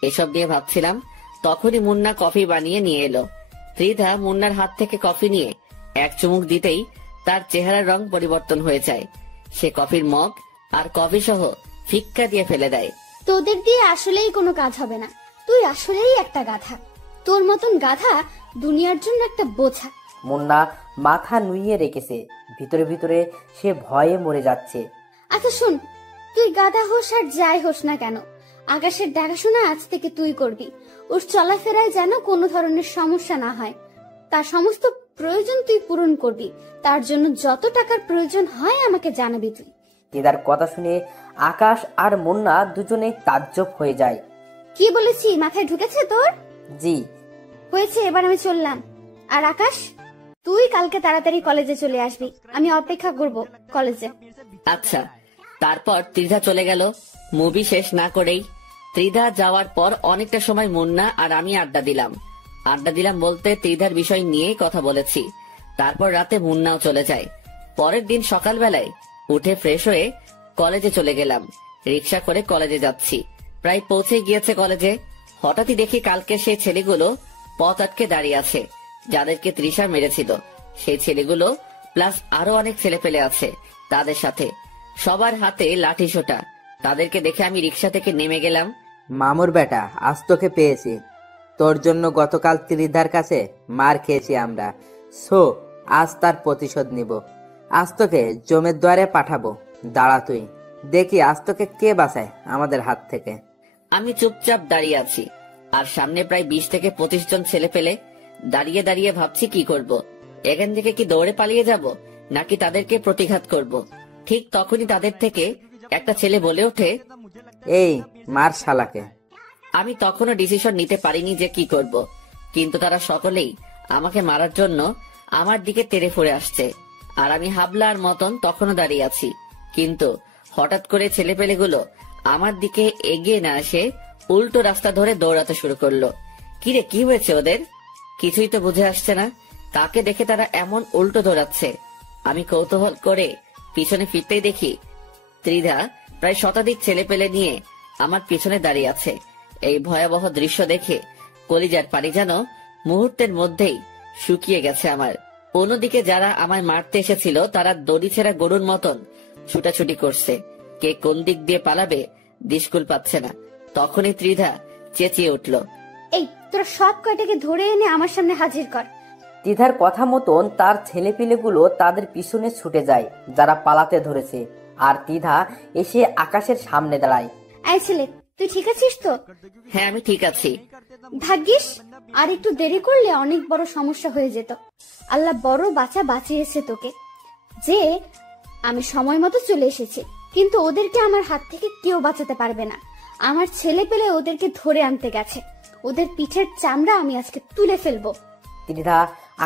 এসব নিয়ে ভাবছিলাম, তখনই মুন্না কফি বানিয়ে নিয়ে এলো। ত্রিধা মুন্নার হাত থেকে কফি নিয়ে এক চুমুক দিতেই তার চেহারার রং পরিবর্তন হয়ে যায়। সে কফির মগ আর কফি সহ ফিক্কা দিয়ে ফেলে দেয়। তোদের দিয়ে আসলেই কোনো কাজ হবে না, তুই আসলেই একটা গাধা। তোর মতন গাধা দুনিয়ার জন্য একটা বোঝা। মুন্না মাথা নুইয়ে রেখেছে, ভিতরে ভিতরে সে ভয়ে মরে যাচ্ছে। আচ্ছা শুন, তুই গাধা হোস আর যাই হোস না কেন, আকাশের দেখাশোনা আজ থেকে তুই করবি। ওর চলাফেরায় যেন কোনো ধরনের সমস্যা না হয়, তার সমস্ত প্রয়োজন তুই পূরণ করবি। তার জন্য যত টাকার প্রয়োজন হয় আমাকে জানাবি তুই। দিদার কথা শুনে আকাশ আর মুন্না দুজনেই তাজ্জব হয়ে যায়। কি বলেছি মাথায় ঢুকেছে তোর? জি হয়েছে, এবার আমি চললাম। আর আকাশ, তুই কালকে তাড়াতাড়ি কলেজে চলে আসবি, আমি অপেক্ষা করব কলেজে। আচ্ছা। তারপর ত্রিধা চলে গেল। মুভি শেষ না করেই ত্রিধা যাওয়ার পর অনেকটা সময় মুন্না আর আমি আড্ডা দিলাম বলতে ত্রিধার বিষয় নিয়েই কথা বলেছি। তারপর রাতে মুন্নাও চলে যায়। পরের দিন সকালবেলায় উঠে ফ্রেশ হয়ে কলেজে চলে গেলাম। রিক্সা করে কলেজে যাচ্ছি, প্রায় পৌঁছে গিয়েছে কলেজে। হঠাৎই দেখি কালকে সেই ছেলেগুলো পথ আটকে দাঁড়িয়ে আছে, যাদেরকে তৃষা মেরেছিল। সেই ছেলেগুলো প্লাস আরো অনেক ছেলে পেলে আছে তাদের সাথে, সবার হাতে লাঠি সোটা। তাদেরকে দেখে আমি রিক্সা থেকে নেমে গেলাম। মামুর বেটা, আজ তোকে পেয়েছি। তোর জন্য গতকাল ত্রিধার কাছে মার খেয়েছি আমরা, সো আজ তার প্রতিশোধ নিব। আজ তোকে জমের দ্বারে পাঠাবো, দাঁড়া তুই দেখি আজ তোকে কে বাঁচায় আমাদের হাত থেকে। আমি চুপচাপ দাঁড়িয়ে আছি, আর সামনে প্রায় 20 থেকে 25 জন ছেলে পেলে দাঁড়িয়ে দাঁড়িয়ে ভাবছি কি করব। এখান থেকে কি দৌড়ে পালিয়ে যাব, নাকি তাদেরকে প্রতিঘাত করব। ঠিক তখনই তাদের থেকে একটা ছেলে বলে ওঠে, এই মার শালাকে। আমি তখনও ডিসিশন নিতে পারিনি যে কি করব, কিন্তু তারা সকলেই আমাকে মারার জন্য আমার দিকে তেড়ে ফুড়ে আসছে। আর আমি হাবলার মতন তখনও দাঁড়িয়ে আছি, কিন্তু হঠাৎ করে ছেলেপেলেগুলো আমার দিকে এগিয়ে না এসে উল্টো রাস্তা ধরে দৌড়াতে শুরু করলো। কিরে, কি হয়েছে ওদের? কিছুই তো বুঝে আসছে না, কাকে দেখে তারা এমন উল্টো দৌড়াচ্ছে। আমি কৌতূহল করে পিছনে ফিরতেই দেখি ত্রিধা প্রায় শতাধিক ছেলেপেলে নিয়ে আমার পিছনে দাঁড়িয়ে আছে। এই ভয়াবহ দৃশ্য দেখে কলিজার পানি যেন মুহূর্তের মধ্যেই শুকিয়ে গেছে আমার। অন্যদিকে যারা আমায় মারতে এসেছিল তারা দড়ি ছেঁড়া গরুর মতন ছুটাছুটি করছে। কে কোন দিক দিয়ে পালাবে দিশকুল পাচ্ছে না। তখনই ত্রিধা চেঁচিয়ে উঠল, এই তোরা সব কয়টাকে ধরে এনে আমার সামনে হাজির কর। তিধার কথা মতন তার ছেলেপিলেগুলো তাদের পিছনে ছুটে যায় যারা পালাতে ধরেছে, আর তিধা এসে আকাশের সামনে দাঁড়ায়। এই ছেলে, তুই ঠিক আছিস তো? হ্যাঁ, আমি ঠিক আছি। ভাগ্যিস, আর একটু দেরি করলে অনেক বড় সমস্যা হয়ে যেত। আল্লাহ বড় বাঁচিয়েছে তোকে, যে আমি সময় মতো চলে এসেছি। কিন্তু ওদেরকে আমার হাত থেকে কেউ বাঁচাতে পারবে না। আমার ছেলে পেলে ওদেরকে ধরে আনতে গেছে, ওদের পিঠের চামড়া আমি আজকে তুলে ফেলবো। তিধা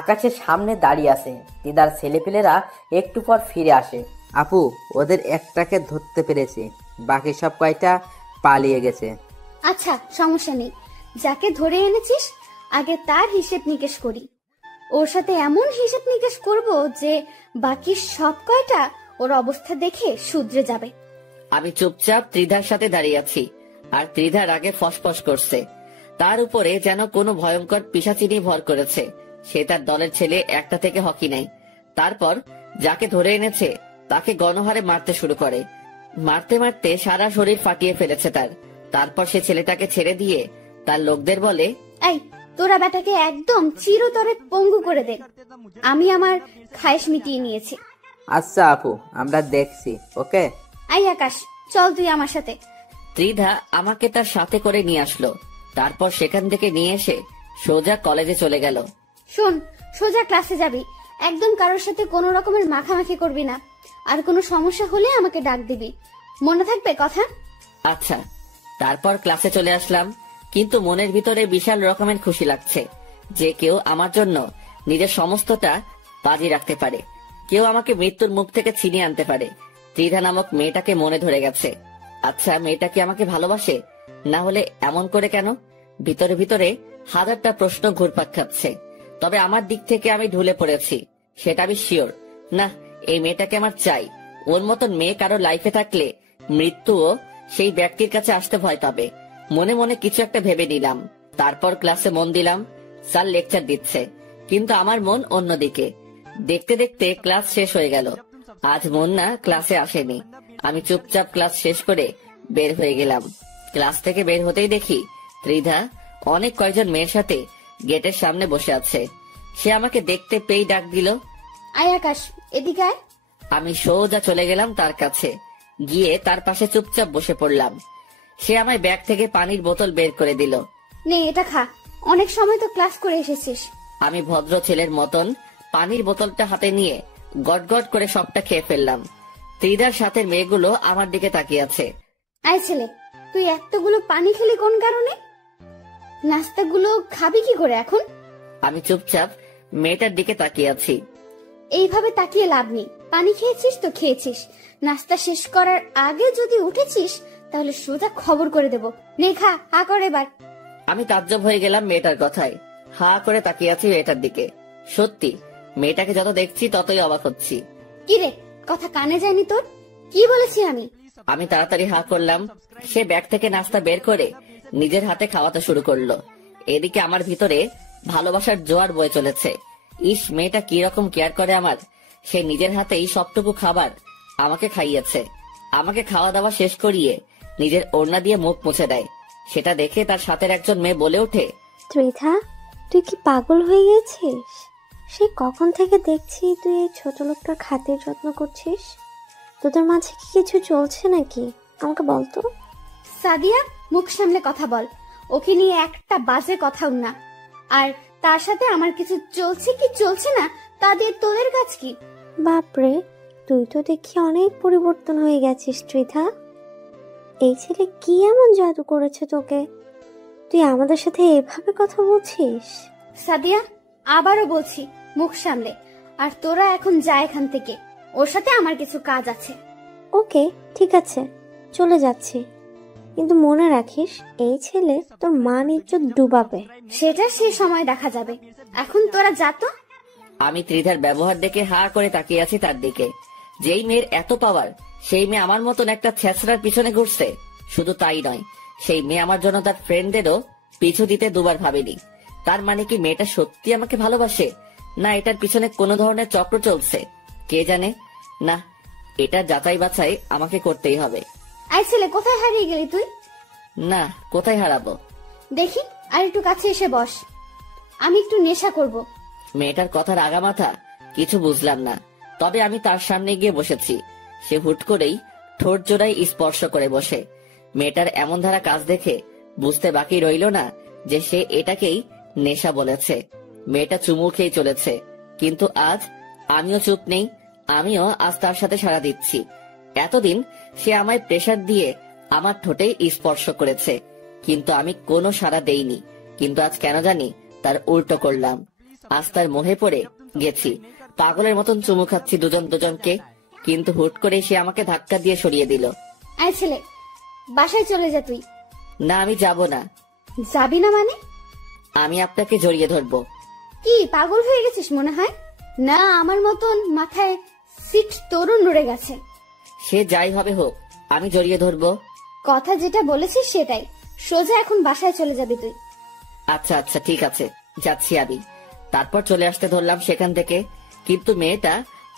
আকাশের সামনে দাঁড়িয়ে আছে। তিধার ছেলেপিলেরা একটু পর ফিরে আসে। আপু, ওদের একটাকে ধরতে পেরেছি, বাকি সব কয়টা পালিয়ে গেছে। আচ্ছা, সমস্যা নেই, যাকে ধরে এনেছিস আগে তার হিসেব নিকেশ করি। ওর সাথে এমন হিসেব নিকেশ করব যে বাকি সব কয়টা ওর অবস্থা দেখে শুধরে যাবে। আমি চুপচাপ ত্রিধার সাথে দাঁড়িয়ে আছি, আর ত্রিধার আগে ফসফস করছে। তার উপরে যেন কোনো ভয়ঙ্কর পিশাচিনি ভর করেছে। সে তার দলের ছেলে, একটা থেকে হকি নাই। তারপর যাকে ধরে এনেছে তাকে গণহারে মারতে শুরু করে। মারতে মারতে সারা শরীর ফাটিয়ে ফেলেছে তার। তারপর সে ছেলেটাকে ছেড়ে দিয়ে তার লোকদের বলে, এই তোরা বেটাকে একদম চিরতরে পঙ্গু করে দে, আমি আমার খায়েশ মিটিয়ে নিয়েছি। আচ্ছা আপু, আমরা দেখছি। ওকে আই আকাশ, চল তুই আমার সাথে। ত্রিধা আমাকে তার সাথে করে নিয়ে আসলো। তারপর সেখান থেকে নিয়ে এসে সোজা কলেজে চলে গেল। শোন, সোজা ক্লাসে যাবি, একদম কারোর সাথে কোনো রকমের মাখামাখি করবি না, আর কোনো সমস্যা হলে আমাকে ডাক দিবি, মনে থাকবে কথা? আচ্ছা। তারপর ক্লাসে চলে আসলাম, কিন্তু মনের ভিতরে বিশাল রকমের খুশি লাগছে যে কেউ আমার জন্য নিজের সমস্তটা বাজি রাখতে পারে, কেউ আমাকে মৃত্যুর মুখ থেকে ছিনিয়ে আনতে পারে। ত্রিধা নামক মেয়েটাকে মনে ধরে গেছে। আচ্ছা, মেয়েটা কি আমাকে ভালোবাসে? না হলে এমন করে কেন? ভিতরে ভিতরে হাজারটা প্রশ্ন ঘুরপাক খাচ্ছে। তবে আমার দিক থেকে আমি ঢুলে পড়েছি, সেটা আমি শিওর। না, এই মেয়েটাকে আমার চাই। ওর মতন মেয়ে কারো লাইফে থাকলে মৃত্যুও সেই ব্যক্তির কাছে আসতে ভয় পাবে। মনে মনে কিছু একটা ভেবে নিলাম। তারপর ক্লাসে মন দিলাম। স্যার লেকচার দিচ্ছে, কিন্তু আমার মন অন্যদিকে। দেখতে দেখতে ক্লাস শেষ হয়ে গেল। আজ মুন্না ক্লাসে আসেনি। আমি চুপচাপ ক্লাস শেষ করে বের হয়ে গেলাম। ক্লাস থেকে বের হতেই দেখি ত্রিধা অনেক কয়েকজন মেয়ের সাথে গেটের সামনে বসে আছে। সে আমাকে দেখতে পেয়ে ডাক দিল, আয় আকাশ, এদিকে আয়। আমি সোজা চলে গেলাম তার কাছে, গিয়ে তার পাশে চুপচাপ বসে পড়লাম। সে আমায় ব্যাগ থেকে পানির বোতল বের করে দিল। নে এটা খা, অনেক সময় তো ক্লাস করে এসেছিস। আমি ভদ্র ছেলের মতন পানির বোতলটা হাতে নিয়ে গটগট করে সবটা খেয়ে ফেললাম। ত্রিধার সাথে মেয়েগুলো আমার দিকে তাকিয়ে আছে। আয় ছেলে, তুই এতগুলো পানি খেলি কোন কারণে? নাস্তাগুলো খাবি কি করে এখন? আমি চুপচাপ মেয়েটার দিকে তাকিয়ে আছি। এইভাবে তাকিয়ে লাভ নেই, পানি খেয়েছিস তো খেয়েছিস, নাস্তা শেষ করার আগে যদি উঠেছিস তাহলে সোজা খবর করে দেব। নে খা, হা কর এবার। আমি তাজ্জব হয়ে গেলাম মেয়েটার কথায়, হা করে তাকিয়ে আছি মেয়েটার দিকে। সত্যি, মেয়েটাকে যত দেখছি ততই অবাক হচ্ছি। কি রে, কথা কানে যায়নি তোর? কি বলেছি আমি? আমি তাড়াতাড়ি হা করলাম। সে ব্যাগ থেকে নাস্তা বের করে নিজের হাতে খাওয়াতে শুরু করলো। এদিকে আমার ভিতরে ভালোবাসার জোয়ার বয়ে চলেছে। ইস, মেয়েটা কি রকম কেয়ার করে আমার। সে নিজের হাতেই সবটুকু খাবার আমাকে খাইয়েছে। আমাকে খাওয়া দাওয়া শেষ করিয়ে নিজের ওড়না দিয়ে মুখ মুছে দেয়। সেটা দেখে তার সাথের একজন মেয়ে বলে ওঠে, ত্রিধা, তুই কি পাগল হয়ে গেছিস? সে কখন থেকে দেখছি তুই এই ছোট লোকটার খাতির যত্ন করছিস। তোদের মাঝে কি কিছু চলছে নাকি? আমাকে বলতো। সাদিয়া, মুখ সামলে কথা বল, ওকে নিয়ে একটা বাজে কথাও না। আর তার সাথে আমার কিছু চলছে কি চলছে না তা দিয়ে তোদের কাজ কি? বাপরে, তুই তো দেখি অনেক পরিবর্তন হয়ে গেছিস ত্রিধা। এই ছেলে কি এমন জাদু করেছে তোকে, তুই আমাদের সাথে এভাবে কথা বলছিস? সাদিয়া, আবারও বলছি, মুখ সামলে। আর তোরা এখন যা এখান থেকে, ওর সাথে আমার কিছু কাজ আছে। ওকে, ঠিক আছে, চলে যাচ্ছি, কিন্তু মনে রাখিস এই ছেলে তোর মান ইজ্জত ডুবাবে। সেটা সে সময় দেখা যাবে, এখন তোরা যা তো। আমি ত্রিধার ব্যবহার দেখে হা করে তাকিয়ে আছি তার দিকে। যেই মেয়ের এত পাওয়ার, সেই মেয়ে আমার মতন একটা ছেঁচড়ার পিছনে ঘুরছে। শুধু তাই নয়, সেই মেয়ে আমার জন্য তার ফ্রেন্ডদেরও পিছু দিতে দুবার ভাবেনি। তার মানে কি মেয়েটা সত্যি আমাকে ভালোবাসে, না এটার পিছনে কোনো ধরনের চক্র চলছে? কে জানে। না, এটা যাচাই বাছাই আমাকে করতেই হবে। আই ছেলে, কোথায় হারিয়ে গেলি তুই? না, কোথায় হারাবো? দেখি, আর একটু কাছে এসে বস, আমি একটু নেশা করব। মেয়েটার কথার আগামাথা কিছু বুঝলাম না, তবে আমি তার সামনে গিয়ে বসেছি। সে হুট করেই ঠোঁট জোড়ায় স্পর্শ করে বসে। মেয়েটার এমন ধারা কাজ দেখে বুঝতে বাকি রইল না যে সে এটাকেই নেশা বলেছে। মেয়েটা চুমু খেয়ে চলেছে, কিন্তু আজ আমিও চুপ নেই। আমিও আজ তার সাথে সাড়া দিচ্ছি। এতদিন সে আমায় প্রেসার দিয়ে আমার ঠোঁটে স্পর্শ করেছে, কিন্তু আমি কোনো সাড়া দেইনি। কিন্তু আজ কেন জানি তার উল্টো করলাম। আজ তার মোহে পড়ে গেছি, পাগলের মতন চুমু খাচ্ছি দুজন দুজনকে। কিন্তু হুট করে সে আমাকে ধাক্কা দিয়ে সরিয়ে দিল। আই ছেলে, বাসায় চলে যা তুই। না, আমি যাব না। যাবি না মানে? আমি আপনাকে জড়িয়ে ধরবো। কি পাগল হয়ে গেছিস মনে হয়? না, আমার মতন মাথায় সিট তোরও নড়ে গেছে। সে যাই হবে হোক, আমি জড়িয়ে ধরবো। কথা যেটা বলেছিস সেটাই। সোজা এখন বাসায় চলে যাবি তুই। আচ্ছা আচ্ছা ঠিক আছে, যাচ্ছি আমি। তারপর চলে আসতে ধরলাম সেখান থেকে, কিন্তু মেয়েটা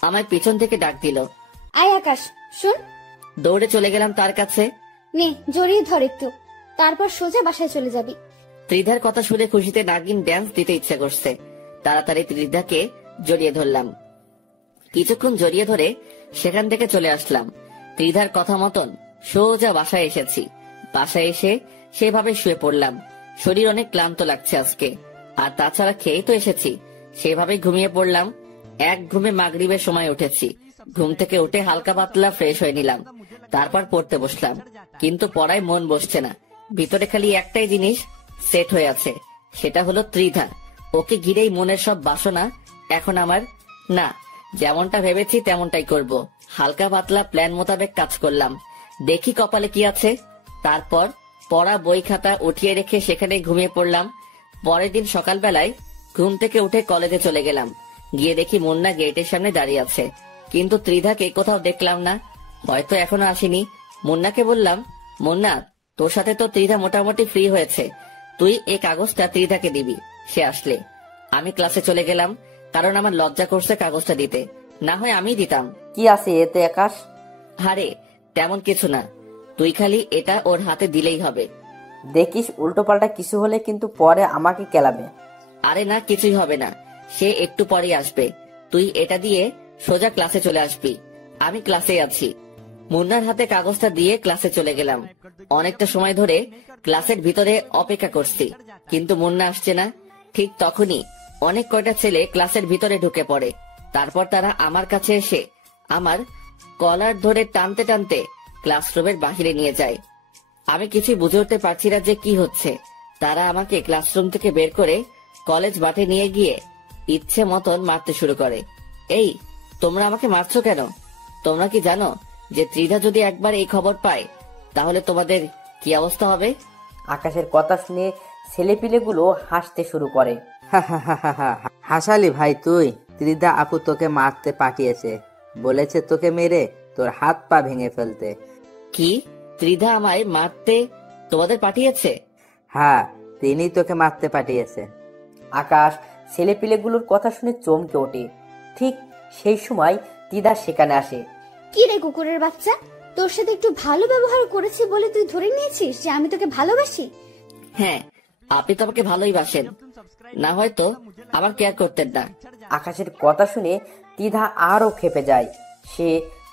আমার পিছন থেকে ডাক দিল। আয় আকাশ, শোন। দৌড়ে চলে গেলাম তার কাছে। নে, জড়িয়ে ধর একটু, তারপর সোজা বাসায় চলে যাবি। ত্রিধার কথা শুনে খুশিতে নাগিন ড্যান্স দিতে ইচ্ছে করছে। তাড়াতাড়ি ত্রিধাকে জড়িয়ে ধরলাম। কিছুক্ষণ জড়িয়ে ধরে সেখান থেকে চলে আসলাম। ত্রিধার কথা মতন সোজা বাসায় এসেছি। বাসায় এসে সেভাবে শুয়ে পড়লাম। শরীর অনেক ক্লান্ত লাগছে আজকে, আর তাছাড়া খেয়েই তো এসেছি। সেভাবে ঘুমিয়ে পড়লাম। এক ঘুমে মাগরিবের সময় উঠেছি। ঘুম থেকে উঠে হালকা পাতলা ফ্রেশ হয়ে নিলাম। তারপর পড়তে বসলাম, কিন্তু পড়ায় মন বসছে না। ভিতরে খালি একটাই জিনিস সেট হয়ে আছে, সেটা হলো ত্রিধা। ওকে ঘিরেই মনের সব বাসনা এখন আমার। না, যেমনটা ভেবেছি তেমনটাই করব। হালকা পাতলা প্ল্যান মোতাবেক কাজ করলাম। দেখি কপালে কি আছে। তারপর পড়া বই খাতা উঠিয়ে রেখে সেখানে ঘুমিয়ে পড়লাম। পরের দিন সকালবেলায় ঘুম থেকে উঠে কলেজে চলে গেলাম। গিয়ে দেখি মুন্না গেটের সামনে দাঁড়িয়ে আছে, কিন্তু ত্রিধাকে কোথাও দেখলাম না। হয়তো এখনো আসেনি। মুন্নাকে বললাম, মুন্না, তোর সাথে তো ত্রিধা মোটামুটি ফ্রি হয়েছে, তুই এই কাগজটা ত্রিধাকে দিবি সে আসলে। আমি ক্লাসে চলে গেলাম, কারণ আমার লজ্জা করছে কাগজটা দিতে। না হয় আমি দিতাম। কি আছে এতে আকাশ? আরে তেমন কিছু না, তুই খালি এটা ওর হাতে দিলেই হবে। দেখিস উল্টো পাল্টা কিছু হলে কিন্তু পরে আমাকে কেলাবে। আরে না, কিছুই হবে না, সে একটু পরেই আসবে। তুই এটা দিয়ে সোজা ক্লাসে চলে আসবি। আমি ক্লাসে আছি। মুন্নার হাতে কাগজটা দিয়ে ক্লাসে চলে গেলাম। অনেকটা সময় ধরে ক্লাসের ভিতরে অপেক্ষা করছি, কিন্তু মুন্না আসছে না। ঠিক তখনই অনেক কয়টা ছেলে ক্লাসের ভিতরে ঢুকে পড়ে। তারপর তারা আমার কাছে এসে আমার কলার ধরে টানতে টানতে ক্লাসরুমের বাহিরে নিয়ে যায়। আমি কিছুই বুঝে উঠতে পারছি না যে কি হচ্ছে। তারা আমাকে ক্লাসরুম থেকে বের করে কলেজ মাঠে নিয়ে গিয়ে ইচ্ছে মতন মারতে শুরু করে। এই, তোমরা আমাকে মারছো কেন? তোমরা কি জানো যে ত্রিধা যদি একবার এই খবর পায় তাহলে তোমাদের কি অবস্থা হবে? আকাশের কথা শুনে ছেলেপিলেগুলো হাসতে শুরু করে। হাসালি ভাই তুই? ত্রিধা আপু তোকে মারতে পাঠিয়েছে, বলেছে তোকে মেরে তোর হাত পা ভেঙে ফেলতে। কি? ত্রিধা আমায় মারতে তোমাদের পাঠিয়েছে? হ্যাঁ, তিনি তোকে মারতে পাঠিয়েছে। আকাশ ছেলেপিলেগুলোর কথা শুনে চমকে ওঠে। ঠিক সেই সময় ত্রিধা সেখানে আসে। কি রে কুকুরের বাচ্চা, তোর সাথে একটু ভালো ব্যবহার করেছি বলে তুই ধরে নিয়েছিস যে আমি তোকে ভালোবাসি? হ্যাঁ, আপনি তো আমাকে ভালোই বাসেন, না হয়তো আমার কেয়ার করতেন না। আকাশের কথা শুনে ত্রিধা আরো খেপে যায়। সে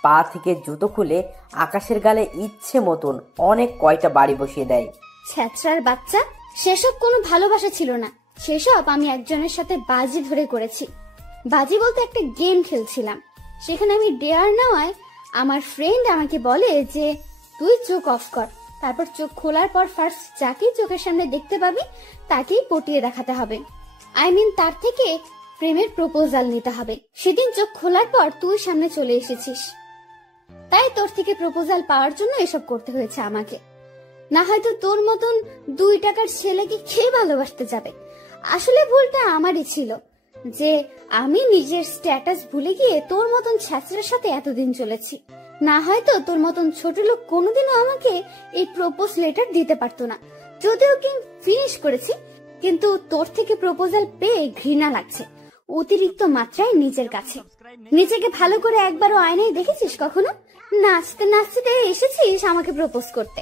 পা থেকে জুতো খুলে আকাশের গালে ইচ্ছে মতন অনেক কয়টা বাড়ি বসিয়ে দেয়। ছ্যাঁচড়ার বাচ্চা, সেসব কোনো ভালোবাসা ছিল না। সেসব আমি একজনের সাথে বাজি ধরে করেছি। বাজি বলতে একটা গেম খেলছিলাম, সেখানে আমি ডেয়ার নেওয়ায় আমার ফ্রেন্ড আমাকে বলে যে তুই চোখ অফ কর, তারপর চোখ খোলার পর ফার্স্ট যাকেই চোখের সামনে দেখতে পাবি তাকেই পটিয়ে দেখাতে হবে। তার থেকে প্রেমের প্রপোজাল নিতে হবে। সেদিন চোখ খোলার পর তুই সামনে চলে এসেছিস, তাই তোর থেকে প্রপোজাল পাওয়ার জন্য এসব করতে হয়েছে আমাকে। না হয়তো তোর মতন 2 টাকার ছেলেকে খেয়ে ভালোবাসতে যাবে। আসলে ভুলটা আমারই ছিল যে আমি নিজের স্ট্যাটাস ভুলে গিয়ে তোর মতন ছাত্রের সাথে এতদিন চলেছি। না হয়তো তোর মতন ছোট লোক কোনোদিনও আমাকে এই প্রপোজ লেটার দিতে পারতো না। যদিও কি ফিনিশ করেছি, কিন্তু তোর থেকে প্রপোজাল পেয়ে ঘৃণা লাগছে অতিরিক্ত মাত্রায় নিজের কাছে। নিজেকে ভালো করে একবারও আয়নায় দেখেছিস কখনো? নাচতে নাচতে এসেছিস আমাকে প্রপোজ করতে।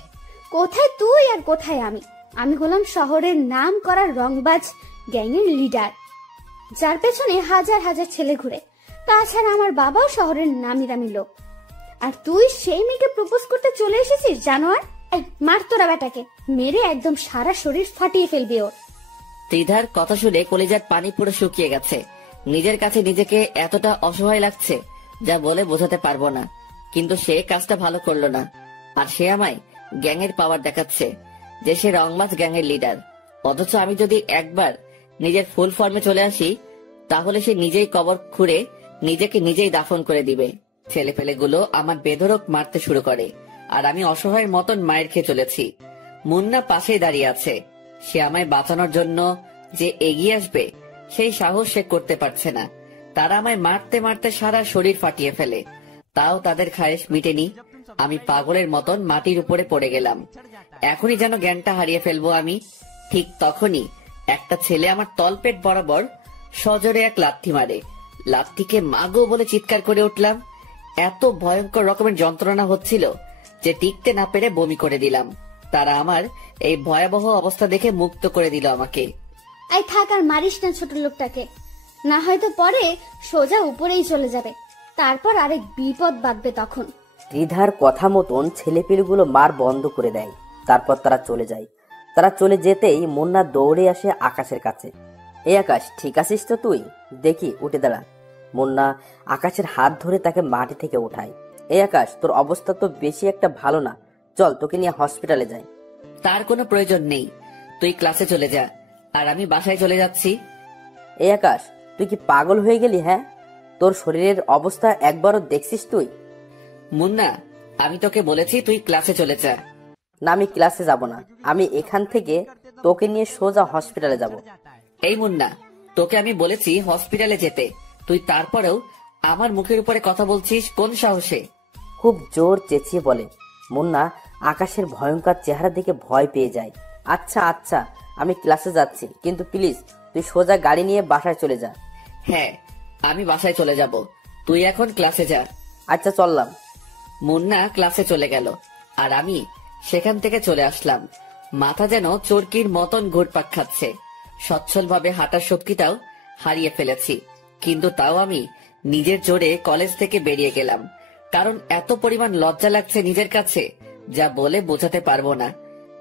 কোথায় তুই আর কোথায় আমি? আমি হলাম শহরের নাম করা রংবাজ গ্যাংয়ের লিডার, যার পেছনে হাজার হাজার ছেলে ঘুরে। তাছাড়া আমার বাবাও শহরের নামি দামি লোক, আর তুই সেই মেয়েকে প্রপোজ করতে চলে এসেছিস জানোয়ার। মার তোরা বেটাকে, মেরে একদম সারা শরীর ফাটিয়ে ফেলবি ওর। ত্রিধার কথা শুনে কলিজার পানি পুরো শুকিয়ে গেছে। নিজের কাছে নিজেকে এতটা অসহায় লাগছে যা বলে বোঝাতে পারবো না। কিন্তু সে কাজটা ভালো করলো না, আর সে আমায় গ্যাংয়ের পাওয়ার দেখাচ্ছে যে সে রংবাজ গ্যাংয়ের লিডার। অথচ আমি যদি একবার নিজের ফুল ফর্মে চলে আসি তাহলে সে নিজেই কবর খুঁড়ে নিজেকে নিজেই দাফন করে দিবে। ছেলেপেলেগুলো আমার বেধড়ক মারতে শুরু করে, আর আমি অসহায়ের মতন মায়ের খেয়ে চলেছি। মুন্না পাশেই দাঁড়িয়ে আছে। সে আমায় বাঁচানোর জন্য যে এগিয়ে আসবে সেই সাহস সে করতে পারছে না। তারা আমায় মারতে মারতে সারা শরীর ফাটিয়ে ফেলে, তাও তাদের খায়েশ মিটেনি। আমি পাগলের মতন মাটির উপরে পড়ে গেলাম। এখনই যেন জ্ঞানটা হারিয়ে ফেলবো আমি। ঠিক তখনই একটা ছেলে আমার তলপেট বরাবর সজোরে এক লাথি মারে। লাথিকে মাগো বলে চিৎকার করে উঠলাম। এত ভয়ঙ্কর রকমের যন্ত্রণা হচ্ছিল যে টিকতে না পেরে বমি করে দিলাম। তারা আমার এই ভয়াবহ অবস্থা দেখে মুক্ত করে দিল আমাকে। আই থাক, আর মারিস না ছোট লোকটাকে, না হয়তো পরে সোজা উপরেই চলে যাবে, তারপর আরেক বিপদ বাঁধবে তখন। ত্রিধার কথা মতন ছেলেপিলেগুলো মার বন্ধ করে দেয়। তারপর তারা চলে যায়। তারা চলে যেতেই মুন্না দৌড়ে আসে আকাশের কাছে। এই আকাশ, ঠিক আছিস তো তুই? দেখি, উঠে দাঁড়া। মুন্না আকাশের হাত ধরে তাকে মাটি থেকে উঠায়। এই আকাশ, তোর অবস্থা তো বেশি একটা ভালো না, চল তোকে নিয়ে হসপিটালে যাই। তার কোনো প্রয়োজন নেই, তুই ক্লাসে চলে যা, আর আমি বাসায় চলে যাচ্ছি। এই আকাশ, তুই কি পাগল হয়ে গেলি? হ্যাঁ, তোর শরীরের অবস্থা একবারও দেখছিস তুই? মুন্না, আমি তোকে বলেছি তুই ক্লাসে চলে যা। না, আমি ক্লাসে যাব না। আমি এখান থেকে তোকে নিয়ে সোজা হসপিটালে যাব। এই মুন্না, তোকে আমি বলেছি হসপিটালে যেতে, তুই তারপরেও আমার মুখের উপরে কথা বলছিস কোন সাহসে? খুব জোর চেঁচিয়ে বলে। মুন্না আকাশের ভয়ঙ্কর চেহারা দেখে ভয় পেয়ে যায়। আচ্ছা আচ্ছা, আমি ক্লাসে যাচ্ছি, কিন্তু প্লিজ তুই সোজা গাড়ি নিয়ে বাসায় চলে যা। হ্যাঁ, আমি বাসায় চলে যাব, তুই এখন ক্লাসে যা। আচ্ছা, চললাম। মুন্না ক্লাসে চলে গেল, আর আমি সেখান থেকে চলে আসলাম। মাথা যেন চরকির মতন ঘুরপাক খাচ্ছে। সচ্ছলভাবে হাঁটার শক্তিটাও হারিয়ে ফেলেছি, কিন্তু তাও আমি নিজের জোরে কলেজ থেকে বেরিয়ে গেলাম। কারণ এত পরিমাণ লজ্জা লাগছে নিজের কাছে, যা বলে বোঝাতে পারবো না।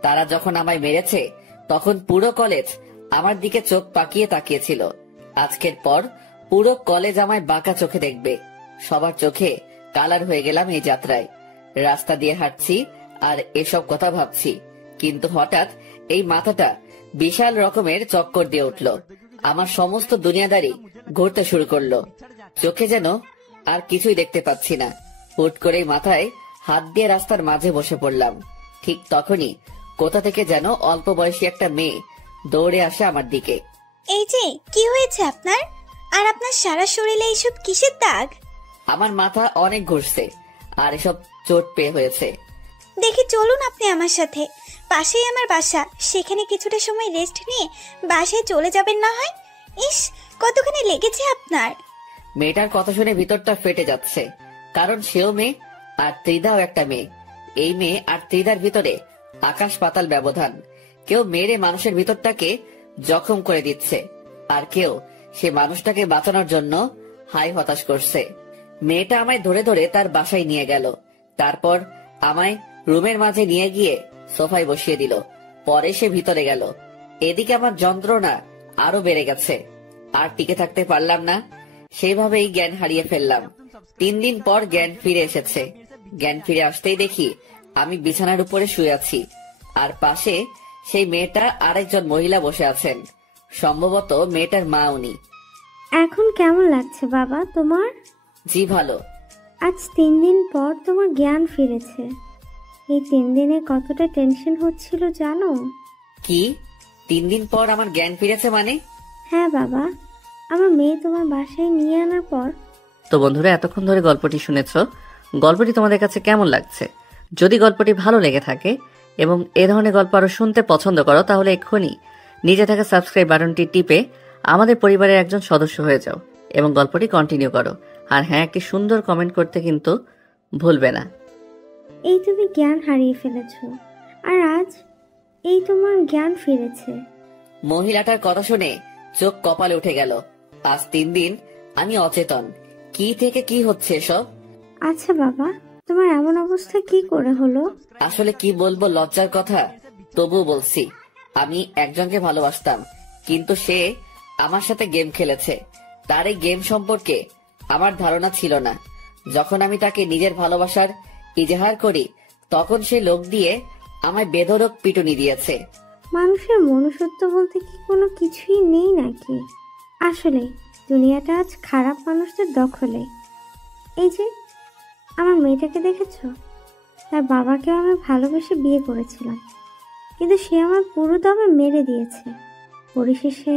তারা যখন আমায় মেরেছে তখন পুরো কলেজ আমার দিকে চোখ পাকিয়ে তাকিয়েছিল। আজকের পর পুরো কলেজ আমায় বাঁকা চোখে দেখবে। সবার চোখে কালার হয়ে গেলাম এই যাত্রায়। রাস্তা দিয়ে হাঁটছি আর এসব কথা ভাবছি, কিন্তু হঠাৎ এই মাথাটা বিশাল রকমের চক্কর দিয়ে উঠল। আমার সমস্ত দুনিয়াদারি ঘুরতে শুরু করলো। চোখে যেন আর কিছুই দেখতে পাচ্ছি না। হুট করেই মাথায় হাত দিয়ে রাস্তার মাঝে বসে পড়লাম। ঠিক তখনই কোথা থেকে যেন অল্প বয়সী একটা মেয়ে দৌড়ে আসে আমার দিকে। এই যে, কি হয়েছে আপনার? আর আপনার সারা শরীরে এইসব কিসের দাগ? আমার মাথা অনেক ঘুরছে আর এসব চোট পেয়ে হয়েছে। দেখি চলুন আপনি আমার সাথে, পাশেই আমার বাসা, সেখানে কিছুটা সময় রেস্ট নিয়ে বাসায় চলে যাবেন না হয়। ইস, কতখানি লেগেছে আপনার। মেয়েটার কথা শুনে ভিতরটা ফেটে যাচ্ছে, কারণ সেও মেয়ে আর ত্রিধাও একটা মেয়ে। এই মেয়ে আর ত্রিধার ভিতরে আকাশ পাতাল ব্যবধান। কেউ মেরে মানুষের ভিতরটাকে জখম করে দিচ্ছে, আর কেউ সে মানুষটাকে বাঁচানোর জন্য হাই হতাশ করছে। মেয়েটা আমায় ধরে ধরে তার বাসায় নিয়ে গেল, তারপর আমায় রুমের মাঝে নিয়ে গিয়ে সোফায় বসিয়ে দিল। পরে সে ভিতরে গেল। এদিকে আমার যন্ত্রণা আরো বেড়ে গেছে, আর টিকে থাকতে পারলাম না। সেইভাবেই জ্ঞান হারিয়ে ফেললাম। 3 দিন পর জ্ঞান ফিরে এসেছে। জ্ঞান ফিরে আসতেই দেখি আমি বিছানার উপরে শুয়ে আছি, আর পাশে সেই মেয়েটা আরেকজন মহিলা বসে আছেন। সম্ভবত মেয়েটার মা উনি। এখন কেমন লাগছে বাবা তোমার? জি ভালো। আজ 3 দিন পর তোমার জ্ঞান ফিরেছে। এই 3 দিনে কতটা টেনশন হচ্ছিল জানো? কি 3 দিন পর আমার জ্ঞান ফিরেছে মানে? হ্যাঁ বাবা, আমার মেয়ে তোমার বাসায় নিয়ে আনার পর। তো বন্ধুরা, এতক্ষণ ধরে গল্পটি শুনেছো। গল্পটি তোমাদের কাছে কেমন লাগছে? যদি গল্পটি ভালো লেগে থাকে এবং এ ধরনের গল্প আরো শুনতে পছন্দ করো, তাহলে এক্ষুনি নিচে থাকা সাবস্ক্রাইব বাটনটি টিপে আমাদের পরিবারের একজন সদস্য হয়ে যাও এবং গল্পটি কন্টিনিউ করো। আর হ্যাঁ, একটি সুন্দর কমেন্ট করতে কিন্তু ভুলবে না। এই তুমি জ্ঞান হারিয়ে ফেলেছো, আর আজ এই তোমার জ্ঞান ফিরেছে। মহিলাটার কথা শুনে চোখ কপালে উঠে গেল। আজ 3 দিন আমি অচেতন। কি থেকে কি হচ্ছে এসব? আচ্ছা বাবা, তোমার এমন অবস্থা কি করে হলো? আসলে কি বলবো, লজ্জার কথা, তবুও বলছি। আমি একজনকে ভালোবাসতাম, কিন্তু সে আমার সাথে গেম খেলেছে। তার এই গেম সম্পর্কে আমার ধারণা ছিল না। যখন আমি তাকে নিজের ভালোবাসার ইজহার করি, তখন সে লোক দিয়ে আমায় বেধড়ক পিটুনি দিয়েছে। মানুষের মনুষ্যত্ব বলতে কি কোনো কিছুই নেই নাকি? আসলে দুনিয়াটা আজ খারাপ মানুষদের দখলে। এই যে আমার মেয়েটাকে দেখেছো? তার বাবাকে আমি ভালোবেসে বিয়ে করেছিলাম, কিন্তু সে আমার পুরো দমে মেরে দিয়েছে। পরিশেষে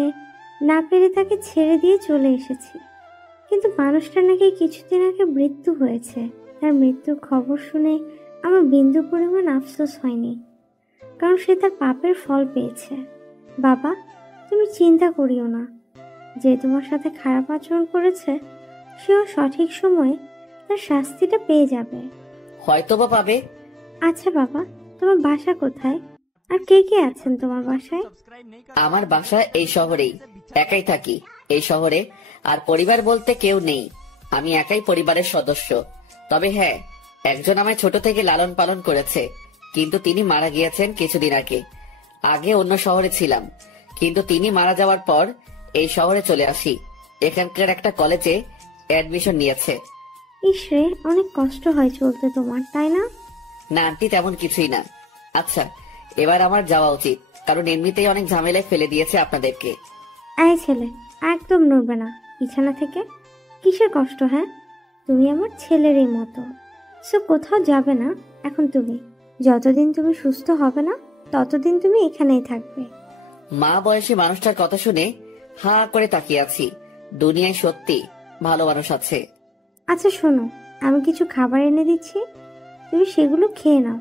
না পেরে তাকে ছেড়ে দিয়ে চলে এসেছি। কিন্তু মানুষটা নাকি কিছুদিন আগে মৃত্যু হয়েছে। তার মৃত্যুর খবর শুনে আমার বিন্দু পরিমাণ আফসোস হয়নি, কারণ সে তার পাপের ফল পেয়েছে। বাবা, তুমি চিন্তা করিও না। যে তোমার সাথে খারাপ আচরণ করেছে সেও সঠিক সময়ে তার শাস্তিটা পেয়ে যাবে। হয়তোবা পাবে। আচ্ছা বাবা, তোমার বাসা কোথায়? আর কে কে আছেন তোমার বাসায়? আমার বাসা এই শহরেই, একাই থাকি এই শহরে। আর পরিবার বলতে কেউ নেই, আমি একাই পরিবারের সদস্য। তবে হ্যাঁ, একজন আমায় ছোট থেকে লালন পালন করেছে, কিন্তু তিনি মারা গিয়েছেন কিছুদিন আগে। আগে অন্য শহরে ছিলাম, কিন্তু তিনি মারা যাওয়ার পর এই শহরে চলে আসি। এখানকার একটা কলেজে অ্যাডমিশন নিয়েছে। ইসরে, অনেক কষ্ট হয় চলতে তোমার, তাই না? না আন্টি, তেমন কিছুই না। আচ্ছা, এবার আমার যাওয়া উচিত, কারণ এমনিতেই অনেক ঝামেলায় ফেলে দিয়েছে আপনাদেরকে। এই ছেলে, একদম নড়বে না বিছানা থেকে। কিসের কষ্ট? হ্যাঁ, তুমি আমার ছেলেরই মতো, সো কোথাও যাবে না এখন তুমি। যতদিন তুমি সুস্থ হবে না ততদিন তুমি এখানেই থাকবে। মা বয়সী মানুষটার কথা শুনে হা করে তাকিয়ে আছি। দুনিয়ায় সত্যি ভালো মানুষ আছে। আচ্ছা শোনো, আমি কিছু খাবার এনে দিচ্ছি, তুমি সেগুলো খেয়ে নাও,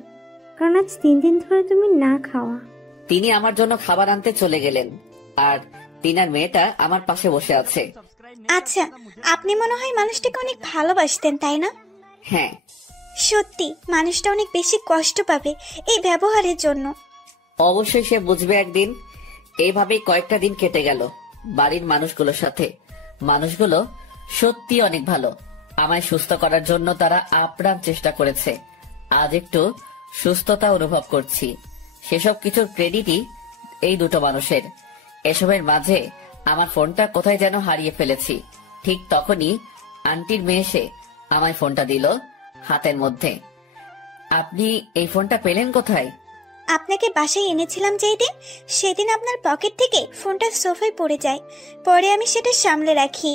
কারণ আজ 3 দিন ধরে তুমি না খাওয়া। তিনি আমার জন্য খাবার আনতে চলে গেলেন, আর তিনার মেয়েটা আমার পাশে বসে আছে। আচ্ছা, আপনি মনে হয় মানুষটাকে অনেক ভালোবাসতেন, তাই না? হ্যাঁ। সত্যি মানুষটা অনেক বেশি কষ্ট পাবে এই ব্যবহারের জন্য। অবশ্যই সে বুঝবে একদিন। এইভাবেই কয়েকটা দিন কেটে গেল বাড়ির মানুষগুলোর সাথে। মানুষগুলো সত্যি অনেক ভালো। আমায় সুস্থ করার জন্য তারা আপ্রাণ চেষ্টা করেছে। আজ একটু সুস্থতা অনুভব করছি। সেসব কিছুর ক্রেডিটই এই দুটো মানুষের। এসবের মাঝে আমার ফোনটা কোথায় যেন হারিয়ে ফেলেছি। ঠিক তখনই আন্টির মেয়ে এসে আমায় ফোনটা দিল হাতের মধ্যে। আপনি এই ফোনটা পেলেন কোথায়? আপনাকে বাসায় এনেছিলাম যেই দিন, সেদিন আপনার পকেট থেকে ফোনটা সোফায় পড়ে যায়, পরে আমি সেটা সামলে রাখি।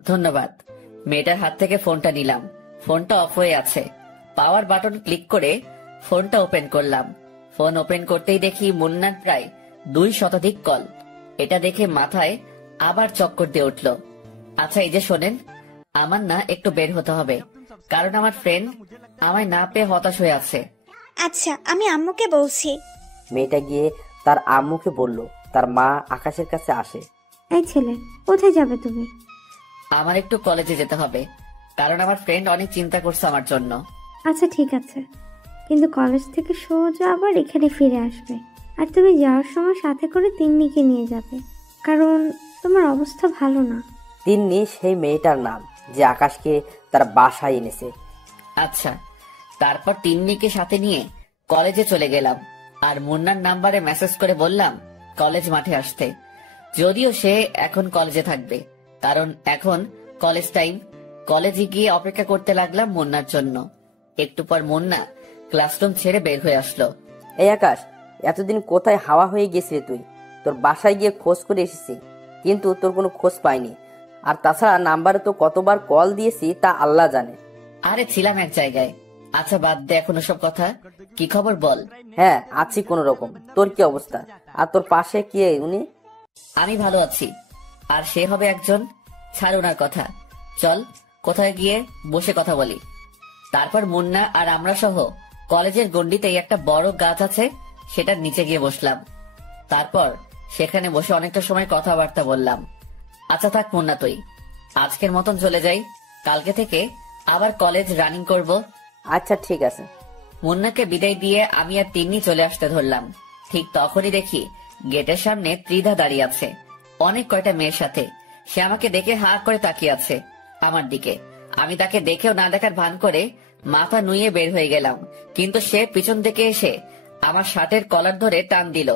ধন্যবাদ। মেয়েটার হাত থেকে ফোনটা নিলাম। ফোনটা অফ হয়ে আছে। পাওয়ার বাটন ক্লিক করে ফোনটা ওপেন করলাম। ফোন ওপেন করতেই দেখি মুন্নার প্রায় 2 শতাধিক কল। এটা দেখে মাথায় আবার চক্কর দিয়ে উঠল। আচ্ছা এই যে শোনেন, আমার না একটু বের হতে হবে, কারণ আমার ফ্রেন্ড আমায় না পেয়ে হতাশ হয়ে আছে। আচ্ছা, আমি আম্মুকে বলছি। মেয়েটা গিয়ে তার আম্মুকে বলল তার মা আকাশের কাছে আসে। এই ছেলে, কোথায় যাবে তুমি? আমার একটু কলেজে যেতে হবে, কারণ আমার ফ্রেন্ড অনেক চিন্তা করছে আমার জন্য। আচ্ছা ঠিক আছে, কিন্তু কলেজ থেকে সোজা আবার এখানে ফিরে আসবে। আর তুমি যাওয়ার সময় সাথে করে তিন্নিকে নিয়ে যাবে, কারণ তোমার অবস্থা ভালো না। তিন্নি সেই মেয়েটার নাম যে আকাশকে তার বাসায় এনেছে। আচ্ছা। তারপর তিন্নিকে সাথে নিয়ে কলেজে চলে গেলাম, আর মুন্নার নাম্বারে মেসেজ করে বললাম কলেজ মাঠে আসতে। যদিও সে এখন কলেজে থাকবে, কারণ এখন কলেজ টাইম। কলেজে গিয়ে অপেক্ষা করতে লাগলাম মুন্নার জন্য। একটু পর মুন্না ক্লাসরুম ছেড়ে বের হয়ে আসলো। এই আকাশ, এতদিন কোথায় হাওয়া হয়ে গেছিলি তুই? তোর বাসায় গিয়ে খোঁজ করে এসেছি, কিন্তু তোর কোনো খোঁজ পাইনি। আর তাছাড়া নাম্বারে তো কতবার কল দিয়েছি তা আল্লাহ জানে। আরে ছিলাম এক জায়গায়। আচ্ছা বাদ দে এখন সব কথা, কি খবর বল। হ্যাঁ আছি কোন রকম। তোর কি অবস্থা? আর তোর পাশে কি উনি? আমি ভালো আছি, আর সে হবে একজন। ছাড় ওনার কথা, চল কোথায় গিয়ে বসে কথা বলি। তারপর মুন্না আর আমরা সহ কলেজের গন্ডিতেই একটা বড় গাছ আছে, সেটার নিচে গিয়ে বসলাম। তারপর সেখানে বসে অনেকটা সময় কথাবার্তা বললাম। আচ্ছা থাক মুন্না, তুই আজকের মতন চলে যাই, কালকে থেকে আবার কলেজ রানিং করব। আচ্ছা ঠিক আছে। মুন্নাকে বিদায় দিয়ে আমি আর তিন্নি চলে আসতে ধরলাম। ঠিক তখনই দেখি গেটের সামনে ত্রিধা দাঁড়িয়ে আছে অনেক কয়টা মেয়ের সাথে। সে আমাকে দেখে হা করে তাকিয়ে আছে আমার দিকে। আমি তাকে দেখেও না দেখার ভান করে মাথা নুয়ে বের হয়ে গেলাম, কিন্তু সে পিছন থেকে এসে আমার শার্টের কলার ধরে টান দিল।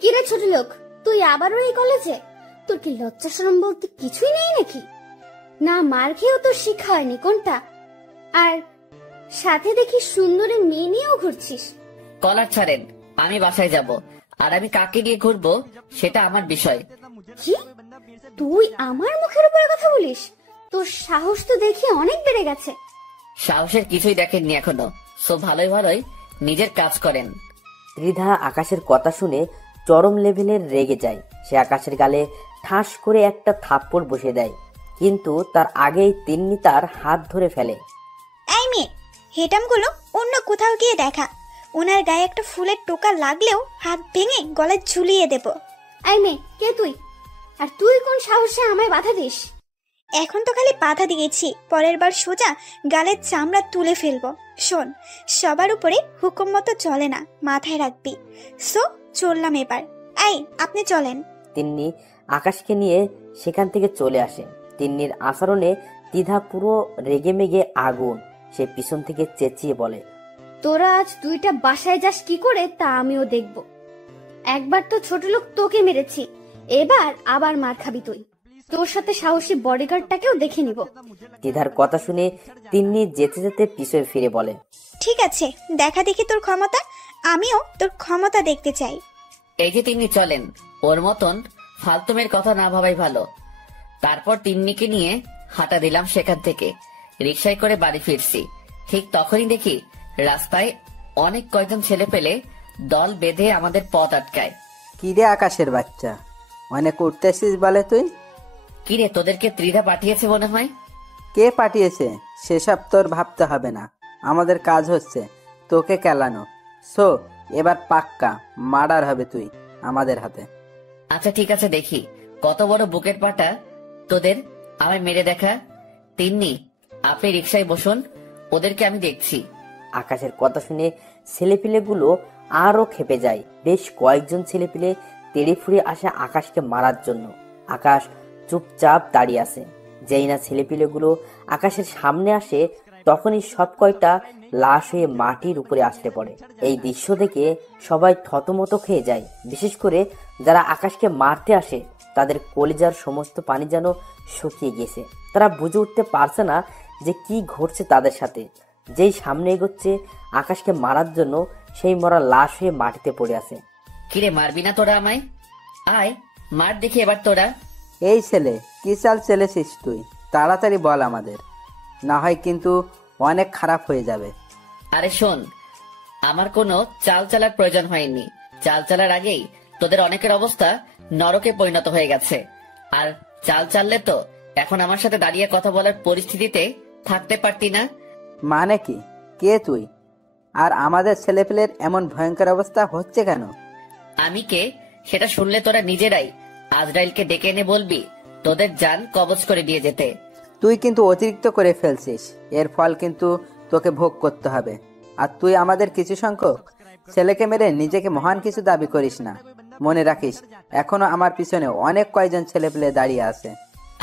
কিরে ছোট লোক, তুই আবারও এই কলেজে? তোর কি লজ্জা শরম বলতে কিছুই নেই নাকি? না মার খেয়েও তোর শিক্ষা হয়নি কোনটা, আর সাথে দেখি সুন্দরী মেয়ে নিয়েও ঘুরছিস। কলার ছাড়েন, আমি বাসায় যাব, আর আমি কাকে নিয়ে ঘুরবো সেটা আমার বিষয়। কি তুই আমার মুখের উপরে কথা বলিস? তোর সাহস তো দেখি অনেক বেড়ে গেছে। সাহসের কিছুই দেখেননি এখনো, সো ভালোই ভালোই নিজের কাজ করেন। ত্রিধা আকাশের কথা শুনে চরম লেভেলের রেগে যায়। সে আকাশের গালে ঠাস করে একটা থাপ্পড় বসে দেয়। কিন্তু তার আগেই তিন্নি তার হাত ধরে ফেলে। এই মেয়ে, হেটামগুলো অন্য কোথাও গিয়ে দেখা। ওনার গায়ে একটা ফুলের টোকা লাগলেও হাত ভেঙে গলায় ঝুলিয়ে দেব। এই মেয়ে, কে তুই? আর তুই কোন সাহসে আমায় বাধা দিস? এখন তো খালি বাধা দিয়েছি, পরের বার সোজা গালের চামড়া তুলে ফেলবো। শোন, সবার উপরে হুকুম মতো চলে না, মাথায় রাখবি। সো চললাম এবার। এই, আপনি চলেন। তিন্নি আকাশকে নিয়ে সেখান থেকে চলে আসে। তিন্নির আচরণে দ্বিধা পুরো রেগে মেগে আগুন। সে পিছন থেকে চেঁচিয়ে বলে, তোরা আজ দুইটা বাসায় যাস কি করে তা আমিও দেখব। একবার তো ছোট লোক তোকে মেরেছি, এবার আবার মার খাবি তুই। তোর সাথে সাহসী বডিগার্ডটাকেও দেখে নিব। দ্বিধার কথা শুনে তিন্নি যেতে যেতে পিছনে ফিরে বলে, ঠিক আছে, দেখা দেখি তোর ক্ষমতা। আমিও তোর ক্ষমতা দেখতে চাই। এই যে তিন্নি চলেন, ওর মতন ফালতুমের কথা না ভাবাই ভালো। তারপর তিন্নিকে নিয়ে হাঁটা দিলাম সেখান থেকে। রিক্সায় করে বাড়ি ফিরছি, ঠিক তখনই দেখি রাস্তায় অনেক কয়জন ছেলে পেলে দল বেঁধে আমাদের পথ আটকায়। কি রে আকাশের বাচ্চা, অনেক উঠতেছিস বলে তুই? কিরে, তোদেরকে ত্রিধা পাঠিয়েছে মনে হয়? কে পাঠিয়েছে সেসব তোর ভাবতে হবে না, আমাদের কাজ হচ্ছে তোকে কেলানো। সো এবার পাক্কা মার্ডার হবে তুই আমাদের হাতে। আচ্ছা ঠিক আছে, দেখি কত বড় বুকের পাটা তোদের, আমায় মেরে দেখা। তিন্নি, আপনি রিক্সায় বসুন, ওদেরকে আমি দেখছি। আকাশের কথা শুনে ছেলেপিলেগুলো আরো খেপে যায়। বেশ কয়েকজন ছেলেপিলে তেড়ে ফুড়ে আসে আকাশকে মারার জন্য। আকাশ চুপচাপ দাঁড়িয়ে আছে। যেই না ছেলেপিলেগুলো আকাশের সামনে আসে, তখনই সব কয়টা লাশ হয়ে মাটির উপরে আসতে পড়ে। এই দৃশ্য দেখে সবাই থতমত খেয়ে যায়। বিশেষ করে যারা আকাশকে মারতে আসে, তাদের কলিজার সমস্ত পানি যেন শুকিয়ে গেছে। তারা বুঝে উঠতে পারছে না যে কি ঘটছে তাদের সাথে। যেই সামনে এগোচ্ছে আকাশকে মারার জন্য, সেই মরা লাশ হয়ে মাটিতে পড়ে আছে। কিরে, মারবি না তোরা আমায়? আয় মার দেখি এবার তোরা। এই ছেলে, কি চাল চলেছিস তুই? তাড়াতাড়ি বল আমাদের, না হয় কিন্তু অনেক খারাপ হয়ে যাবে। আরে শোন, আমার কোনো চাল চালার প্রয়োজন হয়নি। চাল চালার আগেই তোদের অনেকের অবস্থা নরকে পরিণত হয়ে গেছে। আর চাল চাললে তো এখন আমার সাথে দাঁড়িয়ে কথা বলার পরিস্থিতিতে থাকতে পারতি না। মানে কি? কে তুই? আর আমাদের ছেলেপেলের এমন ভয়ঙ্কর অবস্থা হচ্ছে কেন? আমি কে সেটা শুনলে তোরা নিজেরাই আজরাইলকে ডেকে এনে বলবি তোদের জান কবজ করে দিয়ে যেতে। তুই কিন্তু অতিরিক্ত করে ফেলছিস, এর ফল কিন্তু তোকে ভোগ করতে হবে। আর তুই আমাদের কিছু সংখ্যক ছেলেকে মেরে নিজেকে মহান কিছু দাবি করিস না। মনে রাখিস, এখনো আমার পিছনে অনেক কয়জন ছেলেপেলে দাঁড়িয়ে আছে।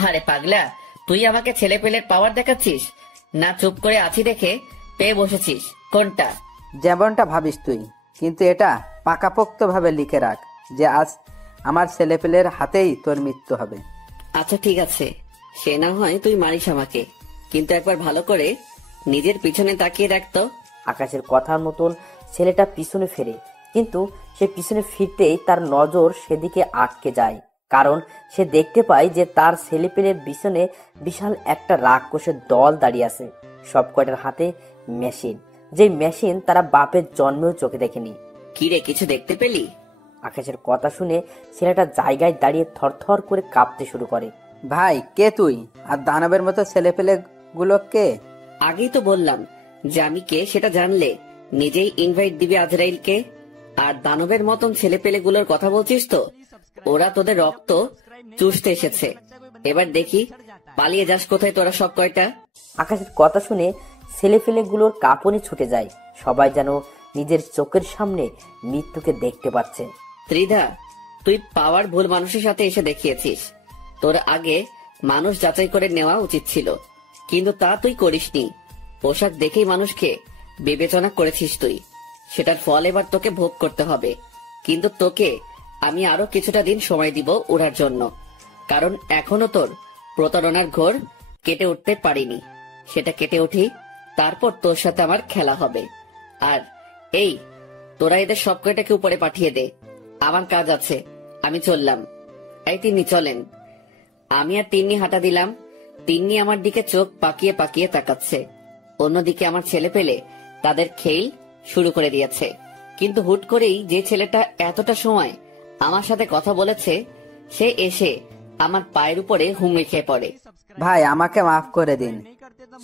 আরে পাগলা, তুই আমাকে ছেলে পেলের পাওয়ার দেখাচ্ছিস না? চুপ করে আছি দেখে পেয়ে বসেছিস কোনটা? যেমনটা ভাবিস তুই, কিন্তু এটা পাকাপোক্ত ভাবে লিখে রাখ যে আজ আমার ছেলেপেলের হাতেই তোর মৃত্যু হবে। আচ্ছা ঠিক আছে, সে না হয় তুই মারিস আমাকে, কিন্তু একবার ভালো করে নিজের পিছনে তাকিয়ে রাখতো। আকাশের কথার মতন ছেলেটা পিছনে ফেরে, কিন্তু সে পিছনে ফিরতেই তার নজর সেদিকে আটকে যায়। কারণ সে দেখতে পায় যে তার ছেলেপেলের পিছনে বিশাল একটা রাক্ষসের দল দাঁড়িয়ে আছে। সব কয়টার হাতে মেশিন, যে মেশিন তারা বাপের জন্মেও চোখে দেখেনি। কি রে, কিছু দেখতে পেলি? আকাশের কথা শুনে ছেলেটা জায়গায় দাঁড়িয়ে থরথর করে কাঁপতে শুরু করে। ভাই, কে তুই? আর দানবের মতো ছেলেপেলে গুলো কে? আগেই তো বললাম যে আমি কে সেটা জানলে নিজেই ইনভাইট দিবি আজরাইলকে। আর দানবের মতন ছেলে পেলে গুলোর কথা বলছিস তো, ওরা তোদের রক্ত চুষতে এসেছে। এবার দেখি পালিয়ে যাস কোথায় তোরা সব কয়টা। আকাশের কথা শুনে ছেলেপেলেগুলোর কাঁপুনি ছুটে যায়। সবাই যেন নিজের চোখের সামনে মৃত্যুকে দেখতে পাচ্ছে। ত্রিধা, তুই পাওয়ার ভুল মানুষের সাথে এসে দেখিয়েছিস। তোর আগে মানুষ যাচাই করে নেওয়া উচিত ছিল, কিন্তু তা তুই করিসনি। পোশাক দেখেই মানুষকে বিবেচনা করেছিস তুই। সেটার ফল এবার তোকে ভোগ করতে হবে। কিন্তু তোকে আমি আরো কিছুটা দিন সময় দিব ওড়ার জন্য, কারণ এখনো তোর প্রতারণার ঘোর কেটে উঠতে পারিনি। সেটা কেটে উঠি, তারপর তোর সাথে আমার খেলা হবে। আর এই, তোরা এদের সব কয়টাকে উপরে পাঠিয়ে দে, আমার কাজ আছে, আমি চললাম। এই তিন্নি চলেন। আমি আর তিন্নি হাঁটা দিলাম। তিন্নি আমার দিকে চোখ পাকিয়ে পাকিয়ে তাকাচ্ছে। অন্যদিকে আমার ছেলে পেলে তাদের খেল শুরু করে দিয়েছে। কিন্তু হুট করেই যে ছেলেটা এতটা সময় আমার সাথে কথা বলেছে, সে এসে আমার পায়ের উপরে হুমড়ি খেয়ে পড়ে। ভাই আমাকে মাফ করে দিন।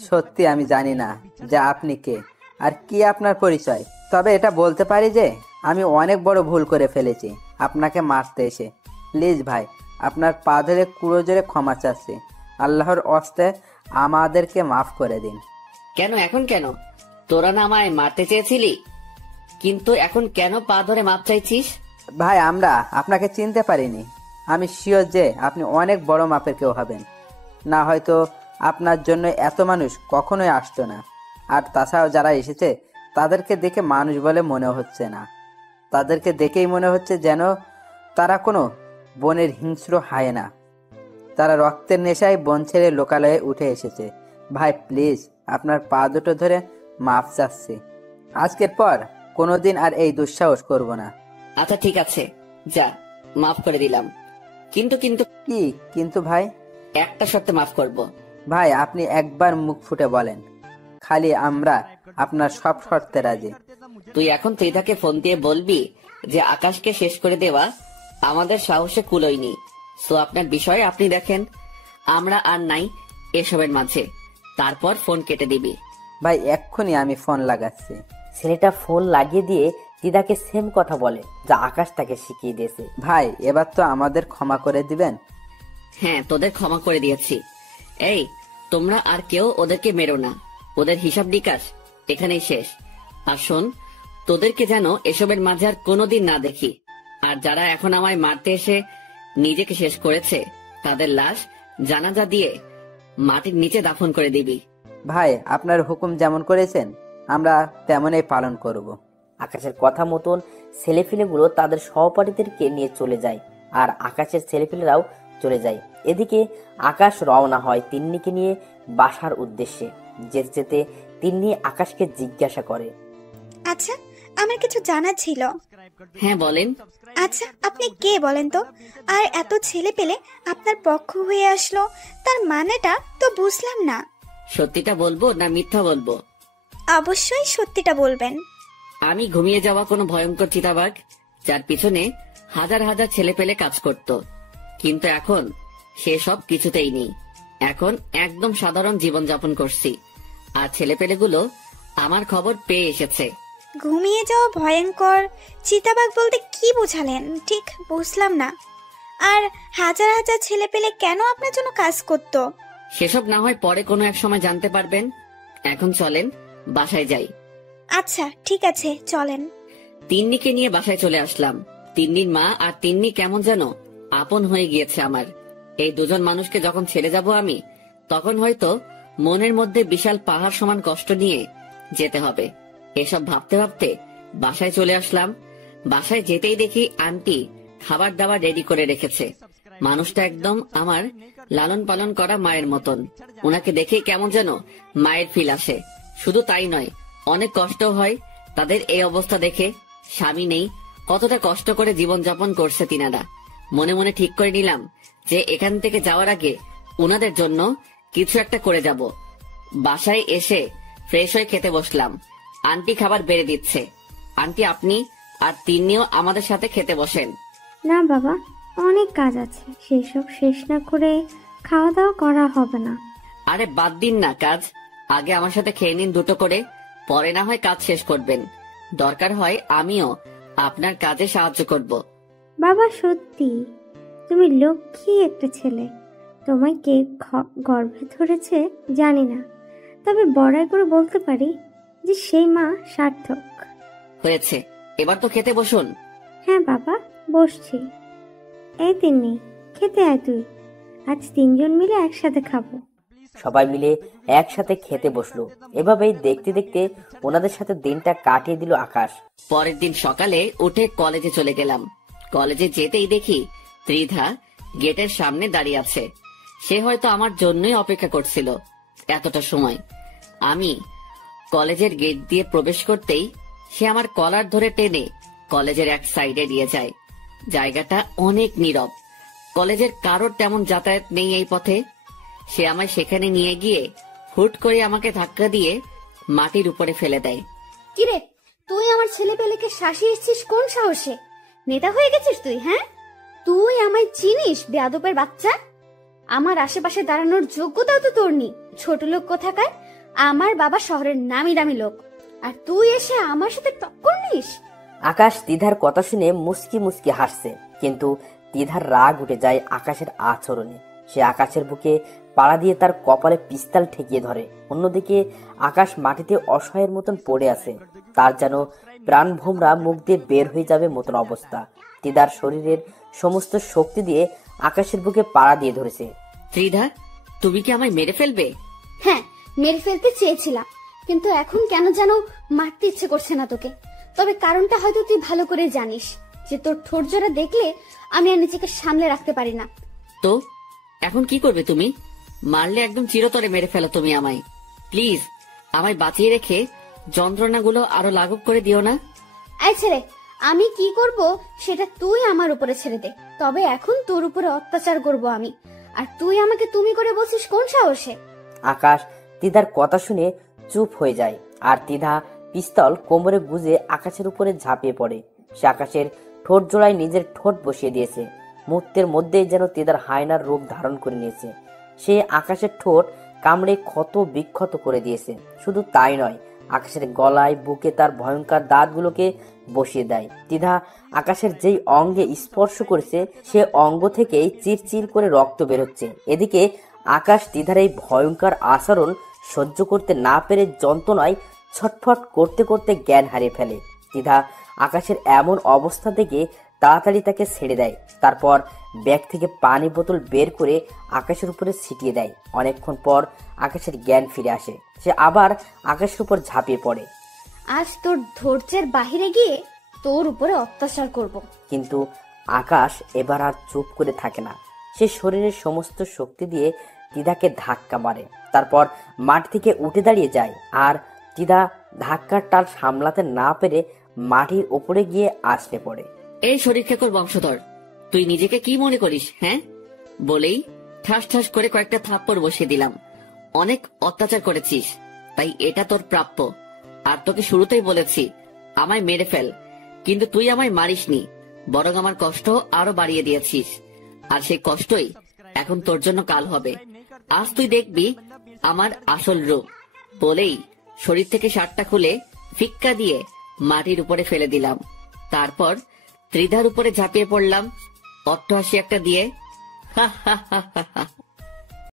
সত্যি আমি জানি না যে আপনি কে আর কি আপনার পরিচয়, তবে এটা বলতে পারি যে আমি অনেক বড় ভুল করে ফেলেছি আপনাকে মারতে এসে। প্লিজ ভাই, আপনার পা ধরে কুড়ো জোরে ক্ষমা চাচ্ছি। আল্লাহর ওয়াস্তে আমাদেরকে মাফ করে দিন। কেন এখন কেন? তোরা না আমায় মারতে চেয়েছিলি, কিন্তু এখন কেন পা ধরে মাপ চাইছিস? ভাই আমরা আপনাকে চিনতে পারিনি। আমি শিওর যে আপনি অনেক বড় মাপের কেউ হবেন, না হয়তো আপনার জন্য এত মানুষ কখনোই আসতো না। আর তাছাড়াও যারা এসেছে তাদেরকে দেখে মানুষ বলে মনে হচ্ছে না, তাদেরকে দেখেই মনে হচ্ছে যেন তারা কোনো বনের হিংস্র হায়েনা। তারা রক্তের নেশায় বন ছেড়ে লোকালয়ে উঠে এসেছে। ভাই প্লিজ আপনার পা দুটো ধরে মাফ চাচ্ছি। আজকের পর কোনোদিন আর এই দুঃসাহস করব না। আচ্ছা ঠিক আছে, যা, মাফ করে দিলাম। কিন্তু কিন্তু কি কিন্তু ভাই? একটা শর্তে মাফ করব। ভাই আপনি একবার মুখ ফুটে বলেন, খালি আমরা আপনার সব শর্তে রাজি। তুই এখন ত্রিধাকে ফোন দিয়ে বলবি যে আকাশকে শেষ করে দেওয়া আমাদের সাহসে কুলোয়নি। সো আপনার বিষয়ে আপনি দেখেন, আমরা আর নাই এসবের মাঝে। তারপর ফোন কেটে দিবি। ভাই এক্ষুনি আমি ফোন লাগাচ্ছি। ছেলেটা ফোন লাগিয়ে দিয়ে দিদাকে সেম কথা বলে যা আকাশ তাকে শিখিয়ে দিয়েছে। ভাই এবার তো আমাদের ক্ষমা করে দিবেন। হ্যাঁ, তোদের ক্ষমা করে দিয়েছি। এই, তোমরা আর কেউ ওদেরকে মেরো না। ওদের হিসাব নিকাশ এখানেই শেষ। আর শোন, তোদেরকে যেন এসবের মাঝে আর কোনোদিন না দেখি। আর যারা এখন আমায় মারতে এসে নিজেকে শেষ করেছে, তাদের লাশ জানাজা দিয়ে মাটির নিচে দাফন করে দিবি। ভাই আপনার হুকুম যেমন করেছেন আমরা তেমনই পালন করব। আকাশের কথা মতন ছেলেপিলেগুলো তাদের সহপাঠীদেরকে নিয়ে চলে যায়, আর আকাশের ছেলেপিলেরাও চলে যায়। এদিকে আকাশ রওনা হয় তিন্নিকে নিয়ে বাসার উদ্দেশ্যে। যেতে যেতে তিন্নি আকাশকে জিজ্ঞাসা করে, আচ্ছা, আমার কিছু জানা ছিল। হ্যাঁ বলেন। আচ্ছা, আপনি কে বলেন তো? আর এত ছেলে পেলে আপনার পক্ষ হয়ে আসলো, তার মানেটা তো বুঝলাম না। সত্যিটা বলবো না মিথ্যা বলবো? অবশ্যই সত্যিটা বলবেন। আমি ঘুমিয়ে যাওয়া কোনো ভয়ঙ্কর চিতাবাঘ, যার পিছনে হাজার হাজার ছেলে পেলে কাজ করত, কিন্তু এখন সেসব কিছুতেই নেই। এখন একদম সাধারণ জীবন যাপন করছি, আর ছেলে পেলেগুলো আমার খবর পেয়ে এসেছে। ঘুমিয়ে যাওয়া ভয়ঙ্কর চিতাবাঘ বলতে কি বোঝালেন ঠিক বুঝলাম না। আর হাজার হাজার ছেলে পেলে কেন আপনার জন্য কাজ করত? সেসব না হয় পরে কোনো এক সময় জানতে পারবেন। এখন চলেন বাসায় যাই। আচ্ছা ঠিক আছে, চলেন। তিন্নিকে নিয়ে বাসায় চলে আসলাম। তিন্নির মা আর তিন্নি কেমন যেন আপন হয়ে গিয়েছে আমার। এই দুজন মানুষকে যখন ছেড়ে যাব আমি, তখন হয়তো মনের মধ্যে বিশাল পাহাড় সমান কষ্ট নিয়ে যেতে হবে। এসব ভাবতে ভাবতে বাসায় চলে আসলাম। বাসায় যেতেই দেখি আন্টি খাবার দাবার রেডি করে রেখেছে। মানুষটা একদম আমার লালন পালন করা মায়ের মতন। ওনাকে দেখে কেমন যেন মায়ের ফিল আসে। শুধু তাই নয়, অনেক কষ্ট হয় তাদের এই অবস্থা দেখে। স্বামী নেই, কতটা কষ্ট করে জীবন যাপন করছে তিনারা। মনে মনে ঠিক করে নিলাম যে এখান থেকে যাওয়ার আগে ওনাদের জন্য কিছু একটা করে যাব। বাসায় এসে ফ্রেশ হয়ে খেতে বসলাম। আন্টি খাবার বেড়ে দিচ্ছে। আন্টি আপনি আর তিন্নিও আমাদের সাথে খেতে বসেন। না বাবা, অনেক কাজ আছে, সেসব শেষ না করে খাওয়া দাওয়া করা হবে না। আরে বাদ দিন না কাজ, আগে আমার সাথে খেয়ে নিন দুটো করে, পরে না হয় কাজ শেষ করবেন। দরকার হয় আমিও আপনার কাজে সাহায্য করব। বাবা সত্যি তুমি লক্ষ্মী একটা ছেলে। তোমায় কে গর্ভে ধরেছে জানি না, তবে বড়াই করে বলতে পারি যে সেই মা সার্থক। হয়েছে, এবার তো খেতে বসুন। হ্যাঁ বাবা, বসছি। এই তিন্নি, খেতে আয় তুই, আজ তিনজন মিলে একসাথে খাবো। সবাই মিলে একসাথে খেতে বসলো। এভাবেই দেখতে দেখতে ওনাদের সাথে দিনটা কাটিয়ে দিল আকাশ। পরের দিন সকালে উঠে কলেজে চলে গেলাম। কলেজে যেতেই দেখি ত্রিধা গেটের সামনে দাঁড়িয়ে আছে। সে হয়তো আমার জন্যই অপেক্ষা করছিল এতটা সময়। আমি কলেজের গেট দিয়ে প্রবেশ করতেই সে আমার কলার ধরে টেনে কলেজের এক সাইডে নিয়ে যায়। জায়গাটা অনেক নীরব, কলেজের কারোর তেমন যাতায়াত নেই এই পথে। সে আমায় সেখানে নিয়ে গিয়ে হুট করে আমাকে ধাক্কা দিয়ে মাটির উপরে ফেলে দেয়। কিরে, তুই আমার ছেলে পেলেকে শাসিয়েছিস কোন সাহসে? নেতা হয়ে গেছিস তুই? হ্যাঁ, তুই আমায় চিনিস বেয়াদবের বাচ্চা? আমার আশেপাশে দাঁড়ানোর যোগ্যতাও তো তোর নেই, ছোট লোক কোথাকার। আমার বাবা শহরের নামি দামি লোক, আর তুই এসে আমার সাথে টক্কর নিস? আকাশ তিধার কথা শুনে মুস্কি মুস্কি হাসছে, কিন্তু তিধার রাগ উঠে যায় আকাশের আচরণে। সে আকাশের বুকে পাড়া দিয়ে তার কপালে পিস্তল ঠেকিয়ে ধরে। অন্যদিকে আকাশ মাটিতে অসহায়ের মতন পড়ে আছে, তার যেন প্রাণ ভোমরা মুখ দিয়ে বের হয়ে যাবে মতন অবস্থা। তিধার শরীরের সমস্ত শক্তি দিয়ে আকাশের বুকে পাড়া দিয়ে ধরেছে। ত্রিধা, তুমি কি আমায় মেরে ফেলবে? হ্যাঁ, মেরে ফেলতে চেয়েছিলাম, কিন্তু এখন কেন যেন মারতে ইচ্ছে করছে না তোকে। তবে কারণটা হয়তো তুই ভালো করে জানিস, যে তোর ঠোঁট জোড়া দেখলে আমি আর নিজেকে সামলে রাখতে পারি না। তো এখন কি করবে তুমি? মারলে একদম চিরতরে মেরে ফেলো তুমি আমায়। প্লিজ আমায় বাঁচিয়ে রেখে যন্ত্রণাগুলো আরো লাঘব করে দিও না। এই ছেলে, আমি কি করব সেটা তুই আমার উপরে ছেড়ে দে। তবে এখন তোর উপরে অত্যাচার করব আমি, আর তুই আমাকে তুমি করে বলছিস কোন সাহসে? আকাশ তিধার কথা শুনে চুপ হয়ে যায়, আর তিধা পিস্তল কোমরে গুজে আকাশের উপরে ঝাঁপিয়ে পড়ে। সে আকাশের ঠোঁট জোড়ায় নিজের ঠোঁট বসিয়ে দিয়েছে। মুহূর্তের মধ্যেই যেন তিধার হায়নার রূপ ধারণ করে নিয়েছে। সে আকাশের ঠোঁট কামড়ে ক্ষত বিক্ষত করে দিয়েছে। শুধু তাই নয়, আকাশের গলায় বুকে তার ভয়ঙ্কর দাঁতগুলোকে বসিয়ে দেয়। তিধা আকাশের যেই অঙ্গে স্পর্শ করেছে সে অঙ্গ থেকেই চিরচির করে রক্ত বেরোচ্ছে। এদিকে আকাশ তিধার এই ভয়ঙ্কর আচরণ সহ্য করতে না পেরে যন্ত্রণায় ছটফট করতে করতে জ্ঞান হারিয়ে ফেলে। তিধা আকাশের এমন অবস্থা দেখে তাড়াতাড়ি তাকে ছেড়ে দেয়। তারপর ব্যাগ থেকে পানি বোতল বের করে আকাশের উপরে ছিটিয়ে দেয়। অনেকক্ষণ পর আকাশের জ্ঞান ফিরে আসে। সে আবার আকাশের উপর ঝাঁপিয়ে পড়ে। আজ তোর ধৈর্যের বাহিরে গিয়ে তোর উপরে অত্যাচার করব। কিন্তু আকাশ এবার আর চুপ করে থাকে না। সে শরীরের সমস্ত শক্তি দিয়ে তিধাকে ধাক্কা মারে। তারপর মাটি থেকে উঠে দাঁড়িয়ে যায়, আর তিধা ধাক্কার টাল সামলাতে না পেরে মাটির উপরে গিয়ে আছড়ে পড়ে। এই শরীর খেকর বংশধর, তুই নিজেকে কি মনে করিস? হ্যাঁ, বলেই ঠাস ঠাস করে কয়েকটা থাপ্পড় বসিয়ে দিলাম। অনেক অত্যাচার করেছিস, তাই এটা তোর প্রাপ্য। আর তোকে শুরুতেই বলেছি আমায় মেরে ফেল, কিন্তু তুই আমায় মারিসনি, বরং আমার কষ্ট আরো বাড়িয়ে দিয়েছিস। আর সেই কষ্টই এখন তোর জন্য কাল হবে। আজ তুই দেখবি আমার আসল রূপ। বলেই শরীর থেকে শার্টটা খুলে ফিক্কা দিয়ে মাটির উপরে ফেলে দিলাম। তারপর ত্রিধার উপরে ঝাঁপিয়ে পড়লাম অট্টহাসি একটা দিয়ে। হা হা হা হা।